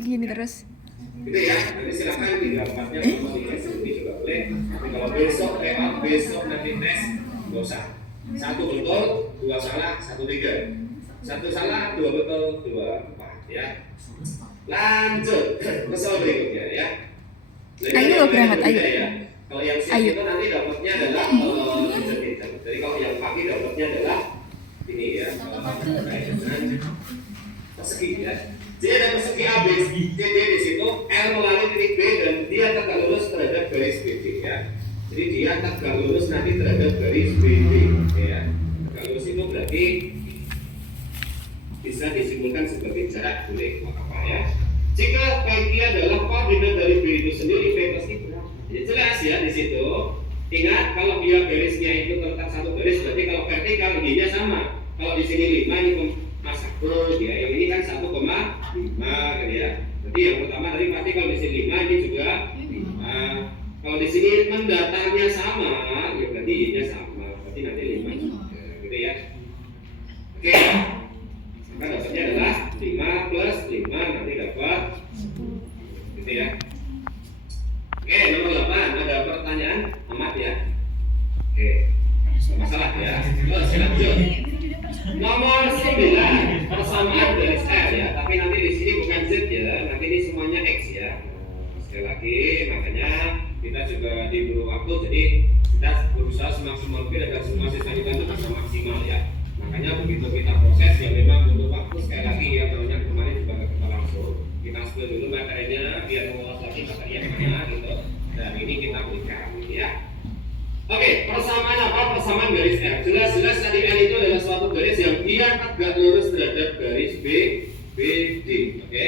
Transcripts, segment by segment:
gini terus. Gitu ya, nanti silakan di dapatnya kalau di tes ini juga boleh. Tapi kalau besok nanti tes nggak usah. 1 betul, 2 salah, 1 3. 1 salah, 2 betul, 2 4 ya. Lanjut ke soal berikutnya ya. Ayo lo berangkat, ayo. Ya. Kalau yang siang itu nanti dapatnya adalah jadi kalau yang pagi dapatnya adalah ini ya. Persegi ya. Jadi ada persegi AB, CD di situ, L melalui titik B dan dia tegak lurus terhadap garis BD ya. Jadi dia tegak lurus nanti terhadap garis BD ya. Tegak lurus itu berarti bisa disimpulkan sebagai jarak boleh apa ya. Jika PQ adalah koordinat dari B itu sendiri, P pasti berapa? Ya jelas ya di situ. Ingat kalau dia garisnya itu terletak satu garis, berarti kalau vertikal ininya sama. Kalau di sini 5 ini 1 ya, yang ini kan 1,5 gitu ya. Jadi yang pertama tadi pasti kalau di sini 5 ini juga 5. Kalau di sini mendatarnya sama, ya berarti y-nya sama. Berarti nanti 5 juga, gitu ya. Oke. Maka dapatnya adalah 5 plus 5 nanti dapat gitu ya. Oke, nomor 8 ada pertanyaan amat ya. Oke, masalah ya. Terus lanjut. Nomor 9 persamaan garis R ya. Tapi nanti di sini bukan Z ya. Nanti ini semuanya X ya. Sekali lagi makanya kita juga diberi waktu. Jadi kita berusaha semaksimal mungkin agar semua siswa kita itu bisa maksimal ya. Makanya begitu kita proses ya memang butuh waktu sekali lagi ya. Banyak kemarin juga kita langsung kita spill dulu materinya biar mengulas lagi materi yang mana gitu. Dan ini kita berikan ya. Oke, persamaan apa? Persamaan garis R. Jelas-jelas tadi L itu adalah suatu garis yang dia tegak lurus terhadap garis BD. Oke.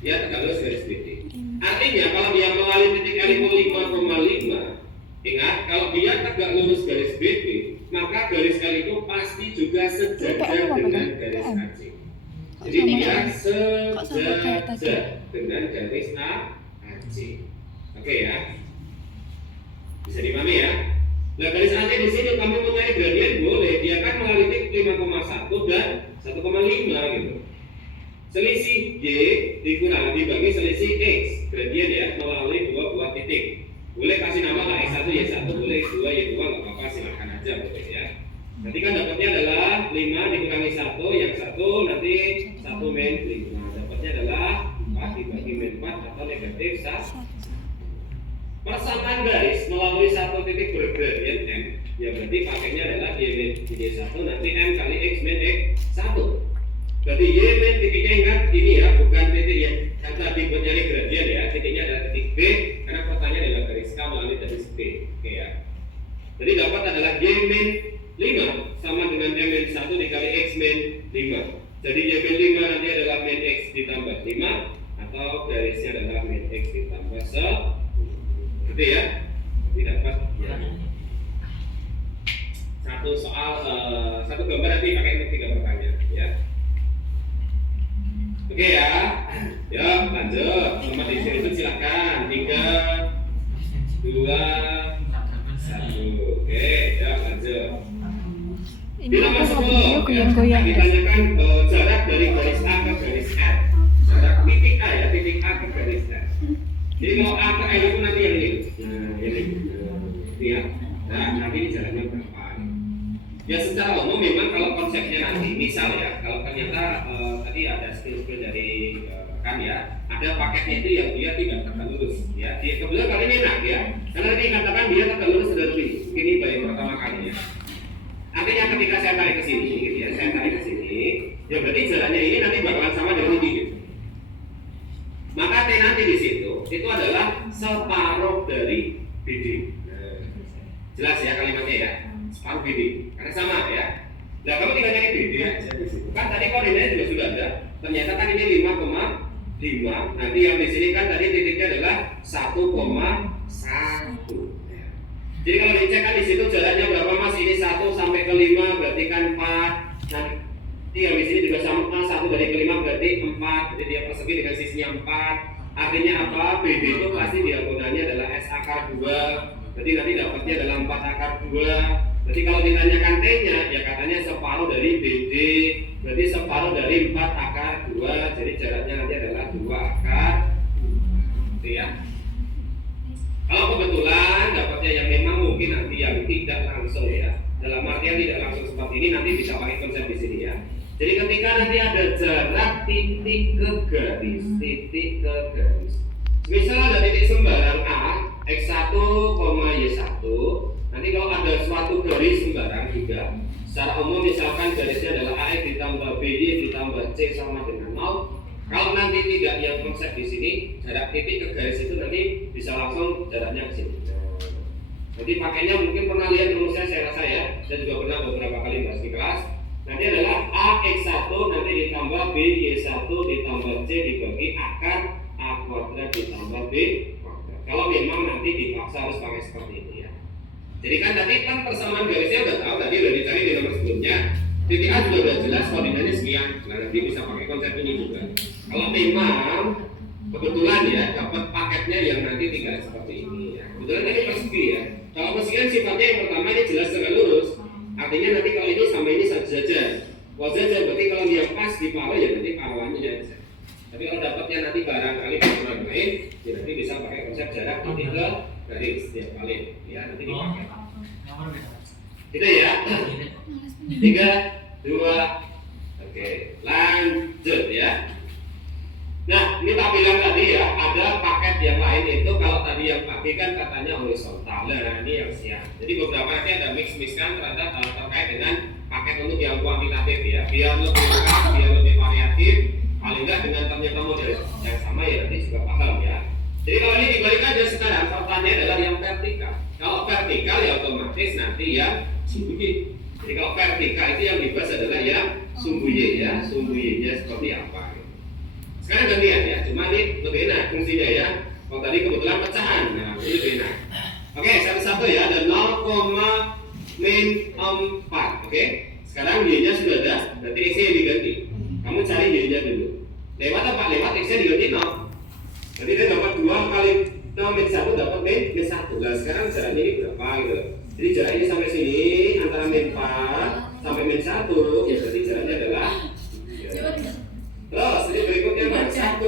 Dia tegak lurus garis BD. Artinya kalau dia melalui titik L itu 5,5, ingat kalau dia tegak lurus garis BD, maka garis L itu pasti juga sejajar dengan garis AC. Jadi dia sejajar dengan garis AC. Oke ya. Bisa dipahami ya. Nah garis AC di sini kamu mencari gradien boleh, dia kan melalui titik 5,1 dan 1,5 gitu. Selisih Y dikurang dibagi selisih X gradien ya melalui dua buah titik. Boleh kasih nama lah X1 Y1, boleh X2 Y2 nggak apa-apa silahkan aja boleh ya. Nanti kan dapatnya adalah 5 dikurangi 1, yang 1 nanti 1 min 5. Dapatnya adalah 4 dibagi min 4 atau negatif 1. Persamaan garis melalui satu titik bergradien M. Ya berarti pakainya adalah Y min Y1 nanti M kali X min X1. Berarti Y min titiknya ingat ini ya, bukan titik yang tadi buat nyari gradien ya. Titiknya adalah titik B karena pertanyaan adalah garis K melalui garis B. Oke ya. Jadi dapat adalah Y min 5 sama dengan M min 1 dikali X min 5. Jadi Y min 5 nanti adalah min X ditambah 5 atau garisnya adalah min X ditambah 1. Gitu ya, jadi dapat ya. Satu soal, satu gambar nanti pakai untuk 3 pertanyaan ya. Oke ya, ya lanjut. Nomor di sini itu silakan 3, 2, 1. Oke, ya lanjut. Di nomor 10 ya, ditanyakan jarak dari garis A ke garis R. Jarak titik A ya, titik A ke garis R. Jadi kalau A ke L itu nanti yang ini, ya. Nah, nanti ini jaraknya berapa? Ya secara umum memang kalau konsepnya nanti, misal ya, kalau ternyata tadi ada skill-skill dari kan ya, ada paketnya itu yang dia tidak tegak lurus, ya. Dia kebetulan kali ini enak ya, karena tadi katakan dia tegak lurus sudah lebih, ini baru pertama kalinya. Artinya ketika saya tarik ke sini, gitu ya, saya tarik ke sini, ya berarti jalannya ini nanti bakalan sama dengan ini. Gitu. Maka T nanti di situ itu adalah separuh dari BD. Jelas ya kalimatnya ya, separuh BD. Karena sama ya. Nah kamu tinggal nyari BD aja di situ. Kan tadi koordinatnya juga sudah ada. Ternyata kan ini 5,5. Nanti yang di sini kan tadi titiknya adalah 1,1. Jadi kalau dicek kan di situ jaraknya berapa mas? Ini 1 sampai ke 5 berarti kan 4. Nanti yang di sini juga sama 1 dari ke 5 berarti 4. Jadi dia persegi dengan sisinya 4. Artinya apa? BD itu pasti diagonalnya adalah S akar 2. Berarti nanti dapatnya adalah 4 akar 2. Berarti kalau ditanyakan T-nya, ya katanya separuh dari BD. Berarti separuh dari 4 akar 2. Jadi jaraknya nanti adalah 2 akar 5, gitu ya. Kalau kebetulan dapatnya yang memang mungkin nanti yang tidak langsung ya, dalam artian tidak langsung seperti ini, nanti bisa pakai konsep di sini ya. Jadi ketika nanti ada jarak titik ke garis, misal ada titik sembarang A x1, y1, nanti kalau ada suatu garis sembarang juga, secara umum misalkan garisnya adalah AX ditambah BY ditambah C sama dengan 0. Kalau nanti tidak yang konsep di sini, jarak titik ke garis itu nanti bisa langsung jaraknya ke sini. Jadi pakainya mungkin pernah lihat rumusnya, saya rasa ya, saya juga pernah beberapa kali bahas di kelas. Nanti adalah AX1 nanti ditambah BY1 ditambah C dibagi akar A kuadrat ditambah B kuadrat. Kalau memang nanti dipaksa harus pakai seperti ini ya. Jadi kan tadi kan persamaan garisnya udah tahu, tadi udah dicari di nomor sebelumnya. Titik A juga udah jelas koordinatnya sekian. Nah nanti bisa pakai konsep ini juga. Kalau memang kebetulan ya dapat paketnya yang nanti tinggal seperti ini ya. Kebetulan ini persegi ya. Kalau persegi kan sifatnya yang pertama ini jelas tegak lurus. Artinya nanti kalau ini sama ini saja. Wajar berarti kalau dia pas di pala ya nanti paruannya aja. Tapi kalau dapatnya nanti barangkali ukuran lain, ya nanti bisa pakai konsep jarak titik ke garis setiap kali. Ya nanti dipakai. Gitu ya. 3, 2, oke, lanjut ya. Nah, ini tak bilang tadi ya, ada paket yang lain itu kalau tadi yang pakai kan katanya horizontal. Nah, ini yang siap. Jadi beberapa nanti ada mix-mixkan terhadap terkait dengan paket untuk yang kuantitatif ya. Biar lebih lengkap, biar lebih variatif. Paling enggak dengan ternyata model yang sama ya nanti juga paham ya. Jadi kalau ini dibalik aja sekarang, pertanyaannya adalah yang vertikal. Kalau vertikal ya otomatis nanti yang sumbu Y. Jadi kalau vertikal itu yang dibahas adalah yang sumbu Y ya. Sumbu Y-nya seperti apa? Sekarang gantian ya, cuma ini lebih enak fungsinya ya. Kalau tadi kebetulan pecahan, nah ini lebih enak. Oke, satu-satu ya, ada 0,4. Oke, sekarang Y-nya sudah ada, berarti X-nya diganti. Kamu cari Y-nya dulu. Lewat apa? Lewat X-nya diganti 0. Berarti dia dapat 2 kali 0 min 1 dapat min 1. Nah sekarang jaraknya ini berapa gitu. Jadi jarak ini sampai sini antara min 4 sampai min 1 ya berarti jaraknya adalah 3. Terus ini berikutnya Pak 1,3.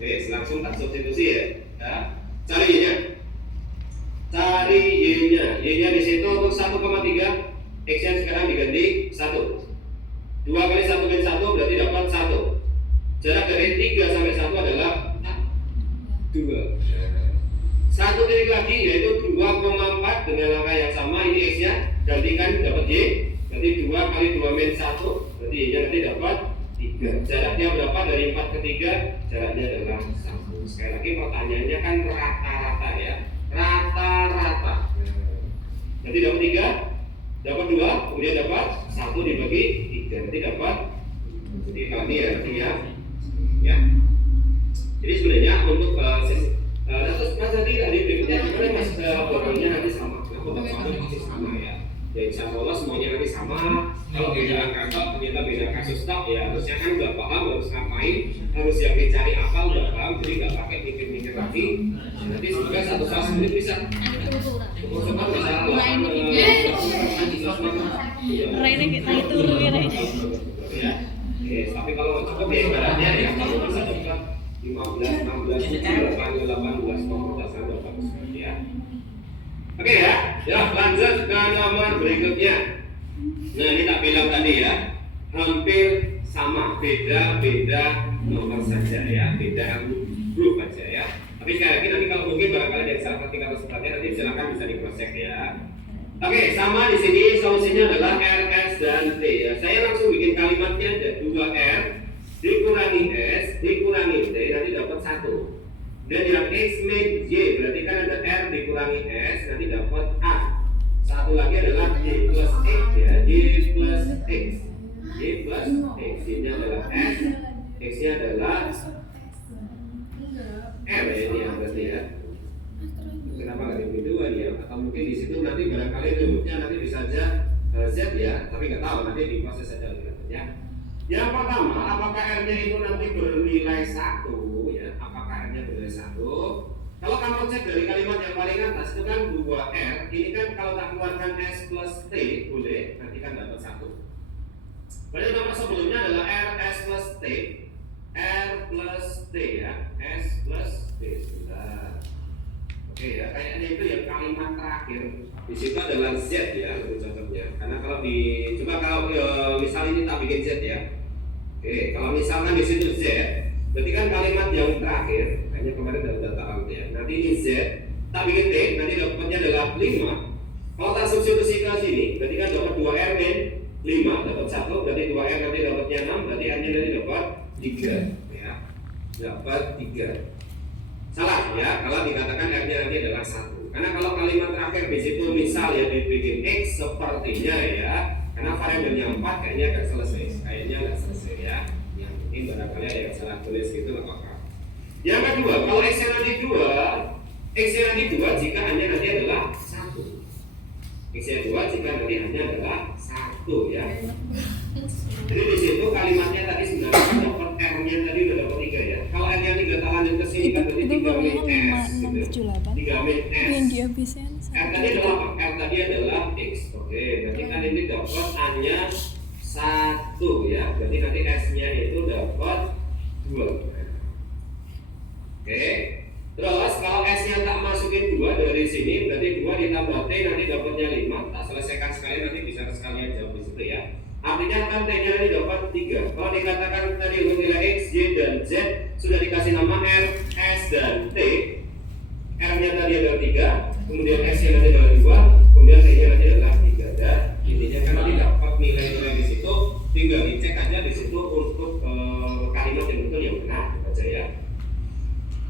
Oke, langsung tak substitusi ya. Cari Y-nya. Cari Y-nya. Y-nya di situ untuk 1,3. X-nya sekarang diganti 1. 2 kali 1 min 1 berarti dapat 1. Jarak dari 3 sampai 1 adalah 2. Satu titik lagi yaitu 2,4 dengan angka yang sama, ini X-nya gantikan dapat Y. Berarti 2 kali 2 min 1 berarti Y-nya nanti dapat 3. Jaraknya berapa dari 4 ke 3? Jaraknya adalah 1. Sekali lagi pertanyaannya kan rata-rata ya. Rata-rata. Nanti dapat 3, dapat 2, kemudian dapat 1 dibagi 3. Nanti dapat. Jadi kalau ini ya nanti ya. Jadi sebenarnya untuk terus Mas nanti dari berikutnya gimana Mas programnya nanti sama. Soalnya masih sama ya. Ya insya Allah semuanya nanti sama. Kalau beda kantor ternyata beda kasus stok ya harusnya kan udah paham harus ngapain, harus yang dicari apa udah paham, jadi nggak pakai mikir-mikir lagi. Nanti semoga satu saat sendiri bisa. Coba bisa Raina kita itu Raina. Ya. Oke, tapi kalau cukup ya ibaratnya ya kalau bisa dapat 15, 16, 17, 18 komputer bagus ya. Oke ya, lanjut ke nomor berikutnya. Nah ini tak bilang tadi ya, hampir sama, beda nomor saja ya, beda huruf saja ya. Tapi sekali lagi nanti kalau mungkin barangkali ada salah ketika pesertanya nanti silakan bisa di cross check ya. Oke, sama di sini solusinya adalah R, S dan T ya. Saya langsung bikin kalimatnya ada 2R dikurangi S dikurangi T nanti dapat 1. Dan yang X min Y berarti kan ada R dikurangi S nanti dapat A. Satu lagi adalah Y plus X ya, Y plus X. Y plus X, Y-nya adalah S, X-nya adalah R ya, ini yang berarti ya. Kenapa nggak diberi 2 ya? Atau mungkin di situ nanti barangkali rumusnya nanti bisa aja Z ya, tapi nggak tahu nanti di proses saja ya. Yang pertama, apakah R-nya itu nanti bernilai 1 ya? Apakah R-nya bernilai 1? Kalau kamu cek dari kalimat yang paling atas itu kan 2R, ini kan kalau tak keluarkan S plus T boleh, nanti kan dapat 1. Berarti nomor sebelumnya adalah R, S plus T T, R plus T ya, S plus T. Sebentar. Oke ya, kayaknya itu yang kalimat terakhir. Di situ adalah Z ya, lebih cocoknya. Karena kalau coba kalau misal ini tak bikin Z ya. Oke, kalau misalkan di situ Z, berarti kan kalimat yang terakhir, kayaknya kemarin udah tak tahu ya. Nanti ini Z, tak bikin T, nanti dapatnya adalah 5. Kalau tak substitusi ke sini, berarti kan dapat 2R min 5, dapat 1, berarti 2R nanti dapatnya 6, berarti R nya nanti dapat 3 ya. Dapat 3. Salah ya, kalau dikatakan R nya nanti adalah 1. Karena kalau kalimat terakhir di situ misal ya dibikin X sepertinya ya, karena variabelnya 4 kayaknya nggak selesai ya. Yang mungkin barangkali ada yang salah tulis gitu nggak apa-apa. Yang kedua, kalau X nya nanti 2 jika hanya nanti adalah 1. X nya 2 jika nanti hanya adalah 1 ya. Jadi di situ kalimatnya tadi sebenarnya kan dapat R-nya tadi udah dapat 3 ya. Kalau R-nya 3 lanjut ke sini kan berarti 3 min S gitu. 3 min S. R tadi adalah apa? R tadi adalah X. Oke, berarti kan ini dapat hanya 1 ya. Berarti nanti S-nya itu dapat 2. Oke. Terus kalau S-nya tak masukin 2 dari sini, berarti 2 ditambah T nanti dapatnya 5. Tak selesaikan sekali nanti bisa sekalian jawab di situ ya. Artinya kan T-nya nanti dapat 3. Kalau dikatakan tadi untuk nilai X, Y, dan Z sudah dikasih nama R, S, dan T. R-nya tadi adalah 3, kemudian S-nya nanti adalah 2, kemudian T-nya nanti adalah 3. Dan intinya kan nanti dapat nilai-nilai di situ, tinggal dicek aja di situ untuk kalimat yang betul yang benar baca ya.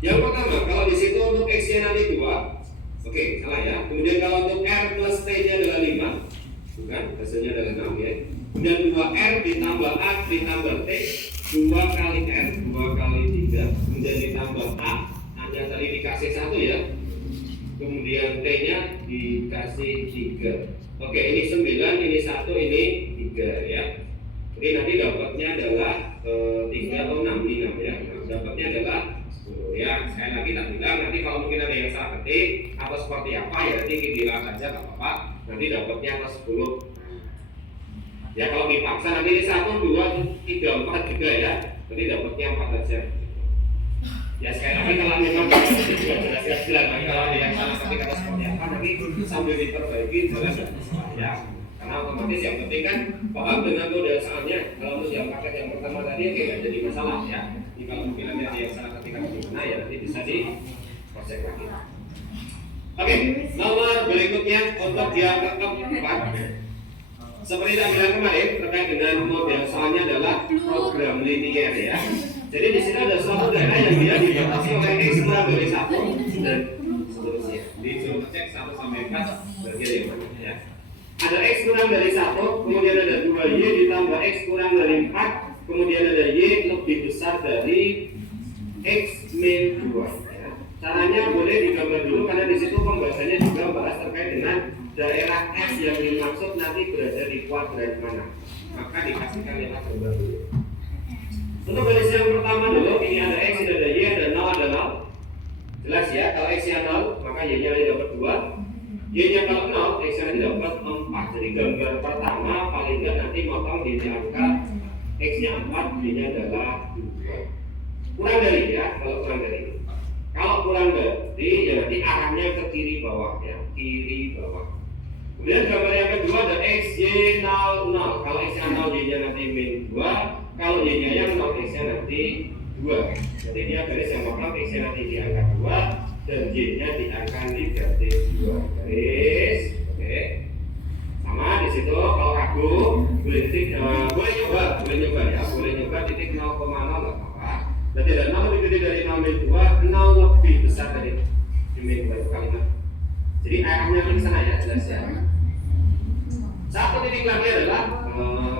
Yang pertama, kalau di situ untuk X-nya nanti 2, oke, salah ya. Kemudian kalau untuk R plus T-nya adalah 5, bukan, hasilnya adalah 6 ya. Kemudian 2R ditambah A ditambah T, 2 kali R, 2 kali 3, kemudian ditambah A, A-nya tadi dikasih 1 ya. Kemudian T-nya dikasih 3. Oke, ini 9, ini 1, ini 3 ya. Jadi nanti dapatnya adalah 3 atau 6, ini 6 ya. Nah, dapatnya adalah 10 ya. Sekali lagi tak bilang, nanti kalau mungkin ada yang salah ketik atau seperti apa ya nanti bilang aja nggak apa-apa. Nanti dapatnya ke 10. Ya kalau dipaksa nanti ini 1, 2, 3, 4 juga ya. Nanti dapatnya 4 aja. Ya sekali lagi kalau memang juga jelas lagi kalau ada yang salah ketik atau seperti apa nanti sambil diperbaiki jelas ya. Karena otomatis yang penting kan paham dengan model soalnya. Kalau untuk yang paket yang pertama tadi nggak jadi masalah ya. Jadi kalau mungkin ada yang salah ketik atau gimana ya nanti bisa di-cross-check lagi. Oke, nomor berikutnya untuk yang keempat. Seperti yang bilang kemarin terkait dengan model soalnya adalah program linear ya. Jadi di sini ada suatu daerah yang dia dibatasi oleh X kurang dari 1 dan seterusnya. Disuruh cek 1 sampai 4 berarti yang mana ya. Ada X kurang dari 1, kemudian ada 2Y ditambah X kurang dari 4, kemudian ada Y lebih besar dari X min 2 ya. Caranya boleh digambar dulu karena di situ pembahasannya juga bahas terkait dengan daerah S yang dimaksud nanti berada di kuadran mana. Maka dikasihkan lewat gambar dulu. Untuk garis yang pertama dulu, ini ada X, ini ada Y, ada 0, ada 0. Jelas ya, kalau X nya 0, maka Y nya nanti dapat 2. Y nya kalau 0, X nya nanti dapat 4. Jadi gambar pertama paling tidak nanti motong di angka X nya 4, Y nya adalah 2. Kurang dari ya, kalau kurang dari. Kalau kurang dari, ya nanti arahnya ke kiri bawah ya, kiri bawah. Kemudian gambar yang kedua ada X, Y, 0, 0. Kalau X nya 0, Y nya nanti min 2. Kalau Y nya yang 0, X nya nanti 2. Jadi dia garis yang motong X nya nanti di angka 2 dan Y nya di angka negatif 2. Garis, oke. Sama di situ kalau ragu boleh nyoba ya, boleh nyoba titik 0,0 nggak apa-apa. Berarti ada 0 lebih gede dari 0 min 2, 0 lebih besar dari min 2 itu kalimat. Jadi arahnya ke sana ya, jelas ya. Satu titik lagi adalah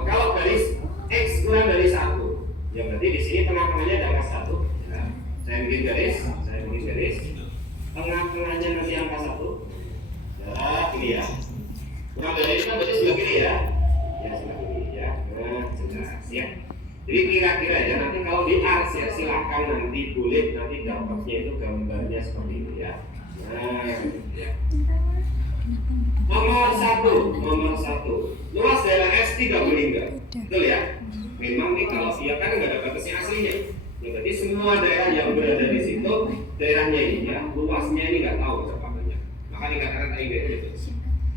kalau garis X kurang dari 1, ya berarti di sini tengah-tengahnya ada angka 1 ya. Saya bikin garis, tengah-tengahnya nanti angka 1 ya, ini ya. Kurang dari itu kan berarti sebelah kiri ya. Ya sebelah kiri ya, nah jelas ya. Jadi kira-kira ya, nanti kalau di ars ya silahkan nanti boleh nanti dapatnya itu gambarnya seperti itu ya. Nah ya. Nomor 1, luas daerah S 30 hingga, betul ya? memang nih kalau dia kan nggak ada batasnya aslinya. Ya, berarti semua daerah yang berada di situ, daerahnya ini ya, luasnya ini nggak tahu kecepatan. Maka dikatakan AIB itu.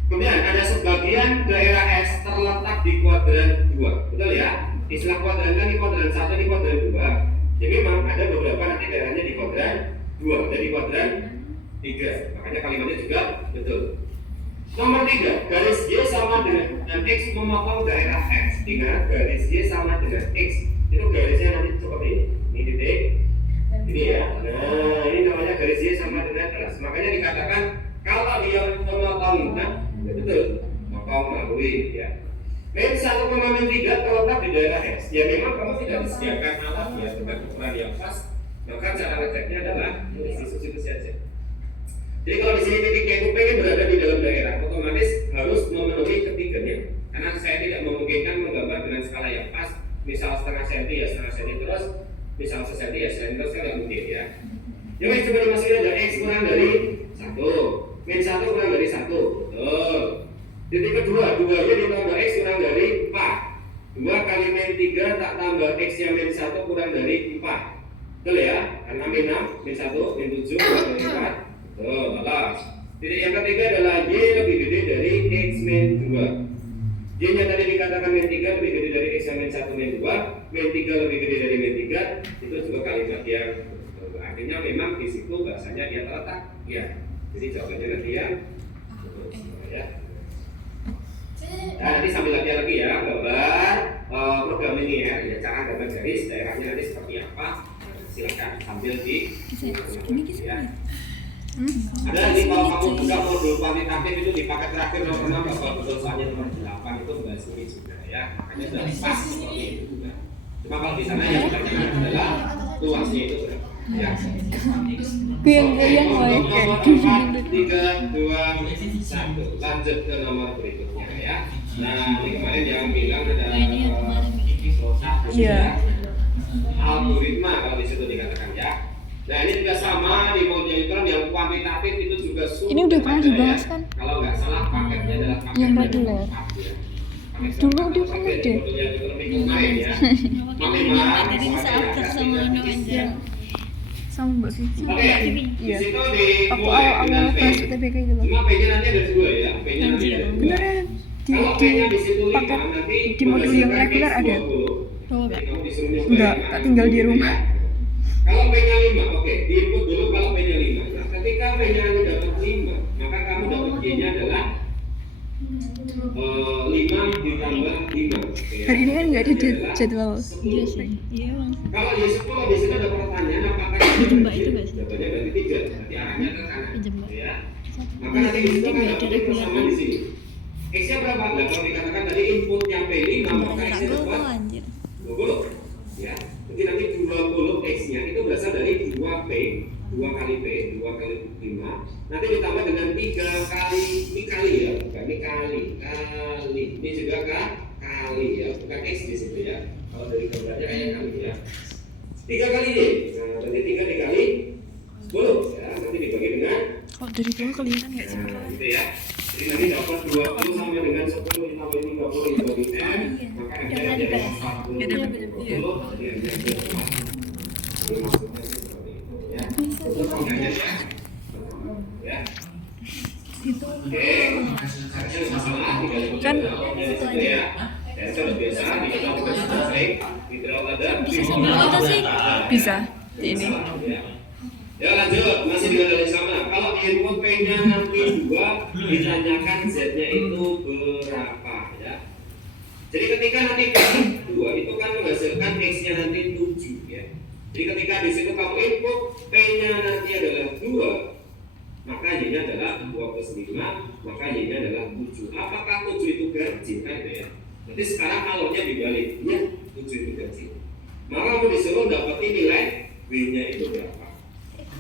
Kemudian ada sebagian daerah S terletak di kuadran 2, betul ya? Istilah kuadran kan di kuadran 1, di kuadran 2. Jadi memang ada beberapa nanti daerahnya di kuadran 2, dan di kuadran 3. Makanya kalimatnya juga betul. Nomor 3, garis Y sama dengan X memotong daerah X. Ingat, garis Y sama dengan X. Itu garisnya nanti seperti ini. Ini titik, ini ya. Nah, ini namanya garis Y sama dengan X. Makanya dikatakan kalau dia memotong, nah, betul, motong melalui ya. Min 1,3 terletak di daerah X. Ya memang kamu tidak disediakan alat ya dengan ukuran yang pas. Maka cara ngeceknya adalah isi substitusi saja. Jadi kalau di sini titiknya itu pengen berada di dalam daerah, otomatis harus memenuhi ketiganya. Karena saya tidak memungkinkan menggambar dengan skala yang pas. Misal setengah senti ya setengah senti terus, misal sesenti ya sesenti terus, kan mungkin ya. Yang coba dimasukin ada X kurang dari 1, min 1 kurang dari 1, betul. Titik kedua, 2-nya ditambah X kurang dari 4. 2 kali min 3 tak tambah X nya min 1 kurang dari 4. Betul ya? Karena min 6, min 1, min 7 kurang dari 4. Betul, balas. Titik yang ketiga adalah Y lebih gede dari X min 2. Y nya tadi dikatakan min 3 lebih gede dari X yang min 1 min 2. Min 3 lebih gede dari min 3. Itu juga kalimat yang artinya memang di situ bahasanya dia terletak. Ya. Jadi jawabannya nanti yang ya. Nah, nanti sambil latihan lagi ya, gambar program ini ya, cara gambar garis daerahnya nanti seperti apa, silakan sambil di ya. Ada nanti kalau kamu sudah modul kuantitatif itu di paket terakhir nomor 6 bakal betul soalnya nomor 8 itu bahas ini juga ya, makanya sudah pas seperti itu juga. Cuma kalau di sana yang ditanyakan adalah luasnya itu berapa ya. Yang nomor 4, 3, 2, 1 lanjut ke nomor berikutnya ya. Nah, ini kemarin yang bilang ada algoritma kalau di situ dikatakan ya. Nah, ini juga sama di model yang kuantitatif itu juga sulit. Ini udah pernah dibahas kan? Kalau nggak salah paketnya adalah paket yang reguler. Dulu dia pernah deh. Ya. Tadi seafter sama no angel. Sama Mbak Vivi. Oke, di Iya. situ di Aku mulai awal dengan P. bahas UTBK itu loh. Cuma P-nya nanti ada 2 ya. P-nya nanti ada 2. Beneran Kalau P-nya di situ 5, paket nanti di modul yang reguler ada. Kamu disuruh nyoba Enggak, ya. tak tinggal di rumah. Kalau P-nya 5, oke, diinput dulu kalau P-nya 5. Nah, ketika P-nya nanti dapat 5, maka kamu dapat Y-nya adalah 5 ditambah 5. Hari ini kan nggak ada jadwal. Iya sih. Iya bang. Kalau Y10 di sini ada pertanyaan apakah Jembak itu nggak sih? jawabannya berarti 3, berarti arahnya ke kanan. Jembak. Ya. Maka nanti di situ kan Nggak ada dapat sama regulernya. di sini. X-nya berapa? Nah, kalau dikatakan tadi inputnya P5, maka X-nya Ragu dapat kok anjir. 20. Ya. Jadi nanti 20 X-nya itu berasal dari 2P, 2 kali P, 2 kali 5. Nanti ditambah dengan 3 kali, ini kali ya, bukan ini kali. Ini juga kali ya, bukan X di situ ya. Kalau dari gambarnya kayak kali ya. 3 kali Y. Nah, berarti 3 dikali 10 ya. Nanti dibagi dengan Kok dari dulu kelihatan nggak sih? gitu ya. Jadi nanti dapat 20 sama dengan 10 ditambah 30 dibagi M, maka Udah M-nya pernah jadi dibahas. 40. Udah, udah. 20, jadi M-nya jadi 4. Ini maksudnya seperti itu ya. Itu penggantian ya. Ya. Oke, ada masalah Kan ya. Dan terus biasa di dalam sering di dalam ada Bisa sambil foto sih. bisa di ini. Ya lanjut, masih dengan hal yang sama. Kalau input P-nya nanti 2, ditanyakan Z-nya itu berapa ya. Jadi ketika nanti P 2 itu kan menghasilkan X-nya nanti 7 ya. Jadi ketika di situ kamu input P-nya nanti adalah 2, maka Y-nya adalah 2 plus 5, maka Y-nya adalah 7. Apakah 7 itu ganjil kan ya? Nanti sekarang alurnya dibalik, ya 7 itu ganjil. Maka kamu disuruh dapetin nilai W-nya itu berapa?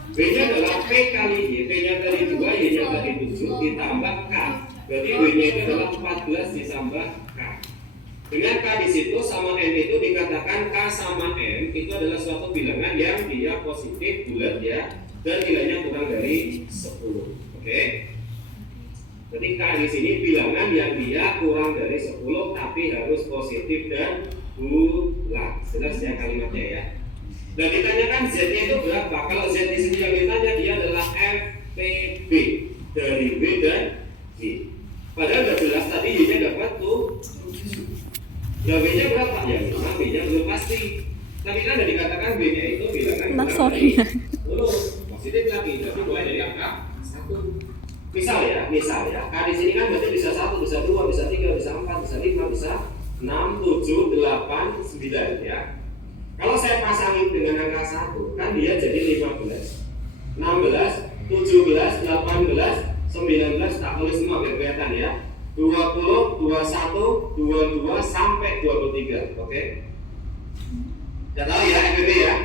W-nya adalah P kali Y, P-nya dari 2, Y-nya dari 7 ditambah K. Berarti W-nya itu adalah 14 ditambah K. Dengan K di situ sama N itu dikatakan K sama N itu adalah suatu bilangan yang dia positif bulat ya, dan nilainya kurang dari 10. Oke. Jadi K di sini bilangan yang dia kurang dari 10 tapi harus positif dan bulan. Jelas ya kalimatnya ya. Dan ditanyakan Z-nya itu berapa? Kalau Z di sini yang ditanya dia adalah FPB dari B dan G. Padahal udah jelas tadi Y-nya dapat tuh. Nah, B-nya berapa? Ya, B-nya belum pasti. Tapi kan ada dikatakan B-nya itu bilangan Nah, sorry. positif lagi, tapi mulai dari angka 1. Misal ya, K di sini kan berarti bisa 1, bisa 2, bisa 3, bisa 4, bisa 5, bisa 6, 7, 8, 9 ya. Kalau saya pasangin dengan angka 1, kan dia jadi 15, 16, 17, 18, 19, tak tulis semua biar kelihatan ya. 20, 21, 22, sampai 23, oke? Sudah tahu ya FPB ya?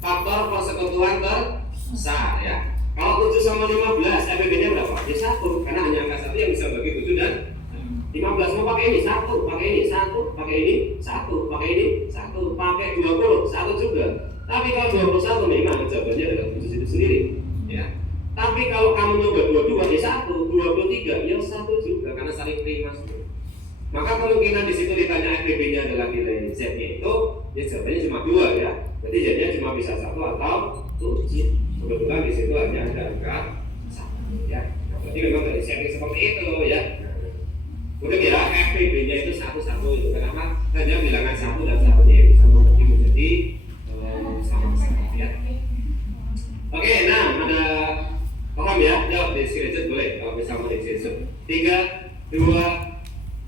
Faktor persekutuan terbesar ya. Kalau 7 sama 15, FPB-nya berapa? Ya 1, karena hanya angka 1 yang bisa bagi 7 dan 15. Mau pakai ini 1, pakai ini 1, pakai ini 1, pakai ini 1, pakai 20, 1 juga. Tapi kalau 21 memang jawabannya adalah 7 itu sendiri ya. Tapi kalau kamu nyoba 22 ya 1, 23 ya 1 juga karena saling terima semua. Maka kemungkinan di situ ditanya FPB-nya adalah nilai Z-nya itu, ya jawabannya cuma 2 ya. Jadi Z-nya cuma bisa 1 atau 7. Kebetulan di situ hanya ada angka 1 ya. Nah, berarti memang dari setting seperti itu ya. Kemudian ya FPB-nya itu 1 itu kenapa? Hanya bilangan 1 dan 1 nya bisa membagi menjadi sama-sama ya. Oke, nah ada paham ya? Jawab di screenshot boleh kalau bisa mau di screenshot. 3, 2,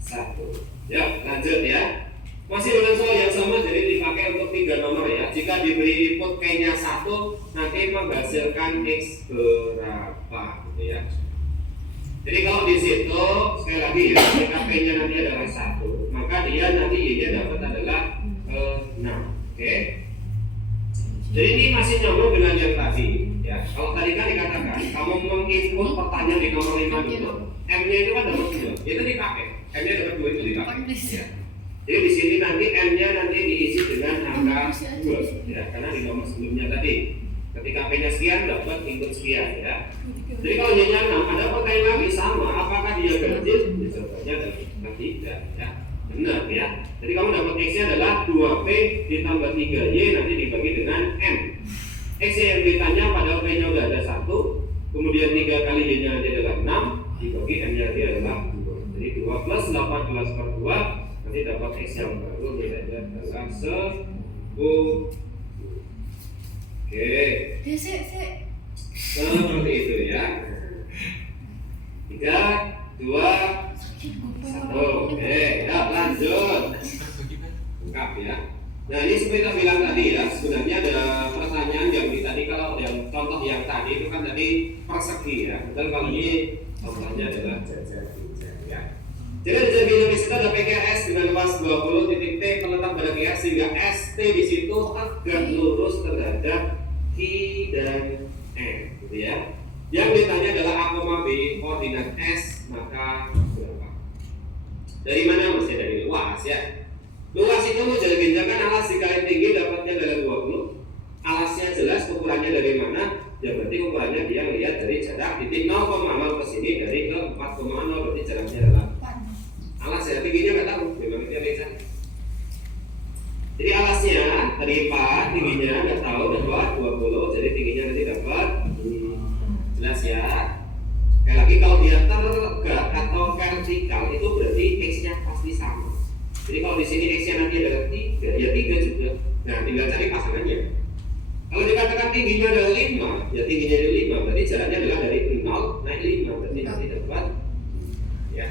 1. Ya, lanjut ya. Masih dengan soal yang sama, jadi dipakai untuk 3 nomor ya. Jika diberi input K-nya 1, nanti menghasilkan X berapa gitu ya. Jadi kalau di situ sekali lagi ya, jika K-nya nanti adalah 1, maka dia nanti Y-nya dapat adalah 6. Oke. Jadi ini masih nyambung dengan yang tadi ya. Kalau tadi kan dikatakan kamu menginput pertanyaan di nomor 5 itu, M-nya itu kan dapat 2. Itu dipakai. M-nya dapat 2 itu dipakai ya. Jadi di sini nanti M-nya nanti diisi dengan angka 2 ya, karena di nomor sebelumnya tadi ketika P-nya sekian dapat input sekian ya. Jadi kalau Y-nya 6, ada pertanyaan lagi sama, apakah dia ganjil? Ya, jawabannya adalah tidak ya. Benar ya. Jadi kamu dapat X-nya adalah 2P ditambah 3Y nanti dibagi dengan M. X yang ditanya pada P-nya udah ada 1, kemudian 3 kali Y-nya nanti adalah 6, dibagi M-nya nanti adalah 2. Jadi 2 plus 18 per 2 nanti dapat X yang baru nilainya adalah 10. Oke. Seperti itu ya. 3, 2, 1. Oke, ya lanjut. Lengkap ya. Nah ini seperti kita bilang tadi ya, sebenarnya ada pertanyaan yang tadi kalau yang contoh yang tadi itu kan tadi persegi ya. Betul, kalau ini contohnya adalah jajar-jajar ya. Jadi jajar dinamis itu ada PKS dengan luas 20 titik T terletak pada QX sehingga ST di situ tegak lurus terhadap Q dan N gitu ya. Yang ditanya adalah A, B koordinat S maka berapa? Dari mana? Masih dari luas ya. Luas itu menjadi genjangan alas dikali tinggi dapatnya adalah 20. Alasnya jelas, ukurannya dari mana? Ya berarti ukurannya dia melihat dari jarak titik 0,0 ke sini dari ke 4,0 berarti jaraknya adalah alas ya, tingginya nggak tahu, memang dia lihat. Jadi alasnya tadi 4, tingginya nggak tahu, dapat 20, jadi tingginya nanti dapat jelas ya. Sekali lagi kalau dia tegak atau vertikal itu berarti X-nya pasti sama. Jadi kalau di sini X-nya nanti adalah 3, ya 3 juga. Nah tinggal cari pasangannya. Kalau dikatakan tingginya adalah 5, ya tingginya dari 5, berarti jaraknya adalah dari 0 naik 5, berarti nanti dapat ya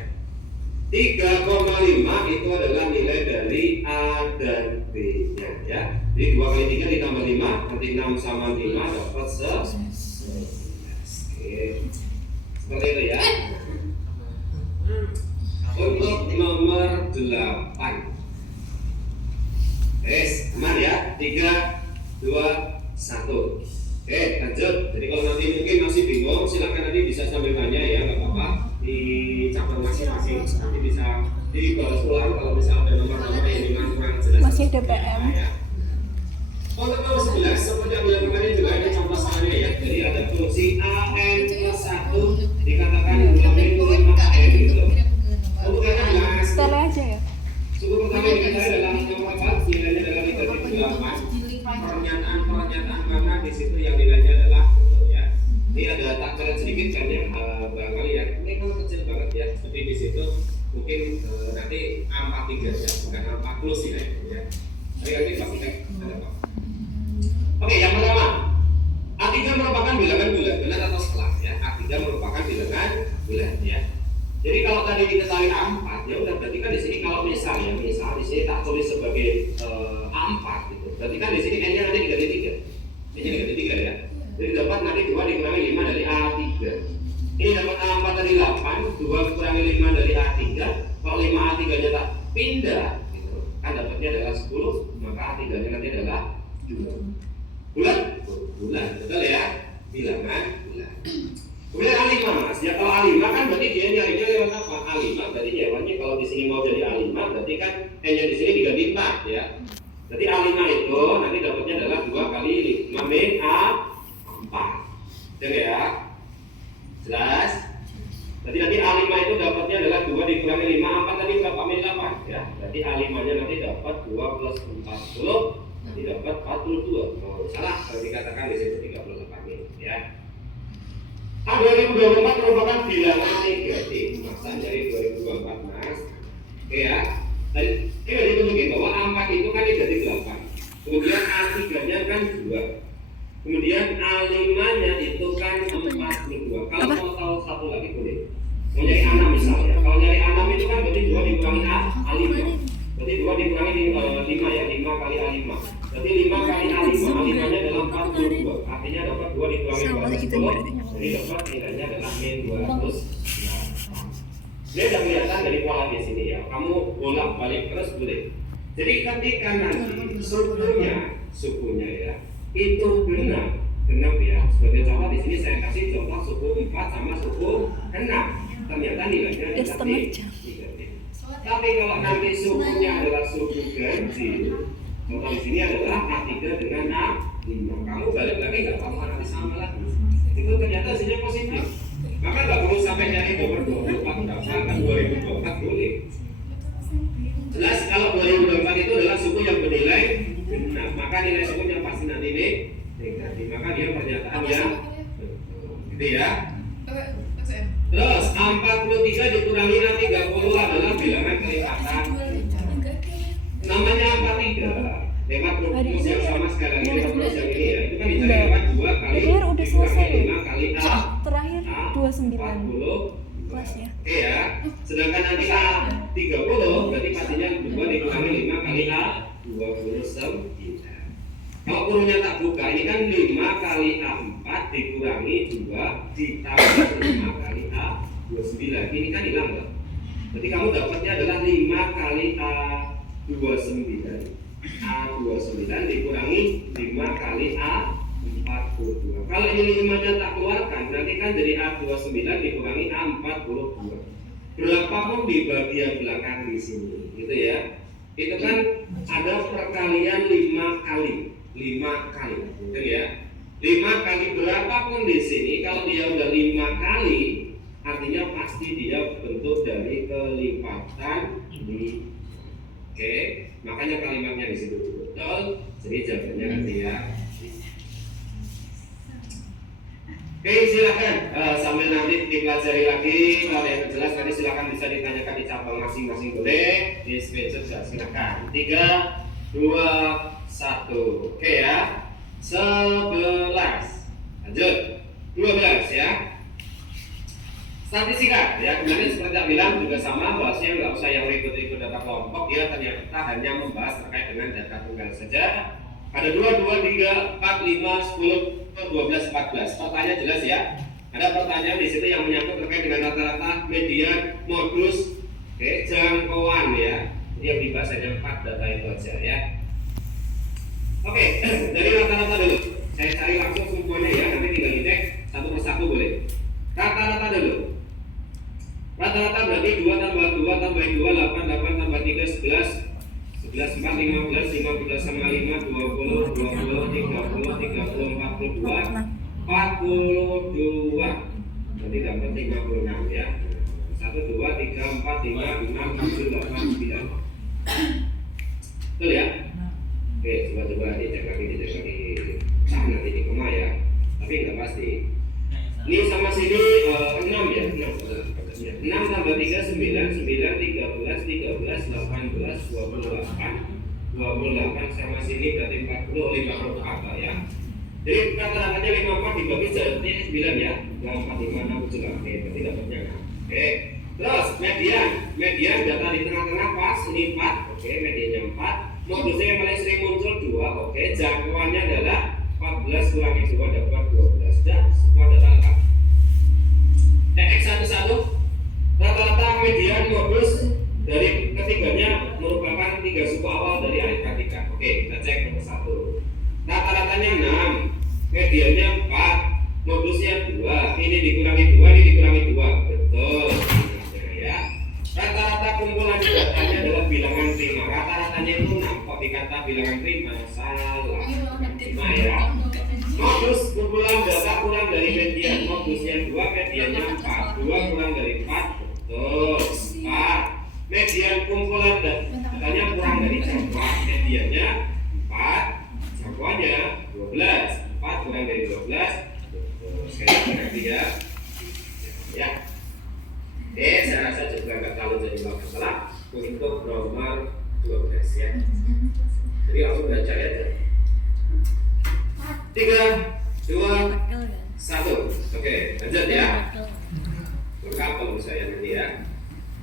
3,5 itu adalah nilai dari A dan B-nya ya. Jadi 2 kali 3 ditambah 5, nanti 6 sama 5 dapat 11. Oke. Seperti itu ya. Untuk nomor 8. Aman ya. 3, 2, 1. Oke, lanjut. Jadi kalau nanti mungkin masih bingung, silakan nanti bisa sambil tanya ya, nggak apa-apa. Di cabang masing-masing nanti bisa dibahas ulang kalau misalnya ada nomor-nomor yang memang kurang jelas. Masih ada PM. Ya. Untuk nomor 11, seperti yang dilakukan juga ada contoh soalnya ya. Jadi ada fungsi a n plus 1 dikatakan min 5 n gitu. Untuk yang jelas. Tele aja ya. Suku pertama yang kita adalah nomor 4. pernyataan mana di situ yang nilainya adalah betul ya. Ini ada tak coret sedikit kan ya, barangkali ya. Ini memang kecil banget ya. Seperti di situ mungkin nanti A43 ya, bukan A plus ya. Tapi nanti pakai ada apa? Oke, yang pertama, A3 merupakan bilangan bulan atau setelah ya. A3 merupakan bilangan bulan ya. Jadi kalau tadi diketahui A4 ya udah, berarti kan di sini kalau misal di sini tak tulis sebagai A4 gitu. Berarti kan di sini N-nya nanti diganti 3. N-nya diganti 3 ya. Jadi dapat nanti 2 dikurangi 5 dari A3. Ini dapat A4 dari 8, 2 dikurangi 5 dari A3. Kalau 5 A3-nya tak pindah gitu, kan dapatnya adalah 10, maka A3-nya nanti adalah 2. Bulan, betul ya? Bilangan bulan. Kemudian A5 mas, ya kalau A5 kan berarti dia nyarinya lewat apa? A5 berarti jawabannya kalau di sini mau jadi A5 berarti kan N-nya di sini diganti 4 ya. Berarti A5 itu nanti dapatnya adalah 2 kali 5 min A4. Oke ya? Jelas? Berarti nanti A5 itu dapatnya adalah 2 dikurangi 5, A4 tadi berapa? Min 8 ya. Berarti A5-nya nanti dapat 2 plus 40, nanti dapat 42. Oh, salah kalau dikatakan di situ 38 min ya. Tahun 2024 merupakan bilangan negatif, masa dari 2024 mas. Oke ya. Dan ini udah ditunjukin bahwa A4 itu kan negatif 8. Kemudian A3-nya kan 2. Kemudian A5-nya itu kan 42. Kalau mau tahu satu lagi boleh. Mau nyari A6 misalnya. Kalau nyari A6 itu kan berarti 2 dikurangi A5. Berarti 2 dikurangi 5 ya, 5 kali A5. Berarti 5 kali A5, A5-nya adalah 42. Artinya dapat 2 dikurangi 40. Jadi dapat nilainya adalah min 200. Dia sudah kelihatan dari pola di sini ya. Kamu bolak-balik terus boleh. Jadi ketika nanti sukunya ya itu genap ya. Sebagai contoh di sini saya kasih contoh suku 4 sama suku 6. Ternyata nilainya negatif. Tapi kalau nanti sukunya adalah suku ganjil, contoh di sini adalah A3 dengan A5. Kamu balik lagi nggak apa-apa, nanti sama lagi. Itu ternyata hasilnya positif. Maka nggak perlu sampai nyari nomor 24 daftarkan 2024 boleh. Jelas kalau 2024 itu adalah suku yang bernilai genap, maka nilai sukunya pasti nanti ini negatif. Maka dia pernyataan yang gitu ya. Terus A43 dikurangi A30 adalah bilangan kelipatan. Namanya A43. Dengan rumus yang sama sekali lagi dengan rumus yang ini ya. Itu kan dicarikan 2 kali dikurangi 5 kali A. Terakhir 29 40 kelasnya. Oke ya. Sedangkan nanti A30 berarti pastinya 2 dikurangi 5 kali A29. Kalau kurungnya tak buka, ini kan 5 kali A4 dikurangi 2 ditambah 5 kali A29. Ini kan hilang loh. Jadi kamu dapatnya adalah 5 kali A29. A29 dikurangi 5 kali A42. Kalau ini 5-nya tak keluarkan, nanti kan jadi A29 dikurangi A42. Berapapun di bagian belakang di sini, gitu ya. Itu kan ada perkalian 5 kali, gitu ya. 5 kali berapapun di sini, kalau dia udah 5 kali, artinya pasti dia bentuk dari kelipatan 5. Oke, makanya kalimatnya di situ betul. Jadi jawabannya nanti ya. Oke, silakan sambil nanti dipelajari lagi. Kalau yang jelas nanti silakan bisa ditanyakan di cabang masing-masing boleh. Di screenshot juga silakan. 3, 2, 1. Oke ya. 11. Lanjut. 12 ya. Statistika ya, kemudian seperti saya bilang juga sama, bahasnya nggak usah yang ribet-ribet data kelompok ya, ternyata hanya membahas terkait dengan data tunggal saja. Ada 2, 2, 3, 4, 5, 10, 12, 14. Pertanyaan jelas ya. Ada pertanyaan di situ yang menyangkut terkait dengan rata-rata, median, modus, jangkauan ya. Jadi yang dibahas hanya 4 data itu aja ya. Oke, dari rata-rata dulu. Saya cari langsung semuanya ya, nanti tinggal dicek satu persatu boleh. Rata-rata dulu. Rata-rata berarti 2 tambah 2 tambah 2, 8, 8 tambah 3, 11, 11, 4, 15, 15 sama 5, 20, 20, 30, 30, 42, 42. Berarti dapat 56 ya. 1, 2, 3, 4, 5, 6, 7, 8, 9. Betul ya? Oke, coba dicek lagi sama nanti di koma ya, tapi nggak pasti. Ini sama sini 6 ya, 6 tambah 3 9, 9 13, 13 18, 28 sama sini berarti 40, 50 apa ya. Jadi rata-ratanya 54 dibagi jadi 9 ya, 4, 5, 6, 7, oke, berarti dapatnya 6. Oke, terus median data di tengah-tengah pas, ini 4, oke, mediannya 4. Modusnya yang paling sering muncul 2, oke, jangkauannya adalah 14 kurangi 2 dapat 12, dan semua data lengkap. X11 rata-rata median modus dari ketiganya merupakan 3 suku awal dari aritmatika. Oke, kita cek nomor 1. Rata-ratanya 6, mediannya 4, modusnya 2, ini dikurangi 2, ini dikurangi 2, betul ya. Rata-rata kumpulan datanya adalah bilangan prima, rata-ratanya itu 6, kok dikata bilangan prima, salah, prima ya. Modus kumpulan data kurang dari median, modusnya 2, mediannya 4, 2 kurang dari 4, betul, 4. Median kumpulan datanya kurang dari jangkauan, mediannya 4, jangkauannya 12, 4 kurang dari 12, betul, sekali lagi ya. Ya. Oke, saya rasa juga nggak terlalu jadi masalah untuk nomor 12 ya. Jadi langsung belajar aja. 3, 2, 1. Oke, lanjut ya. Lengkap kalau saya nanti ya.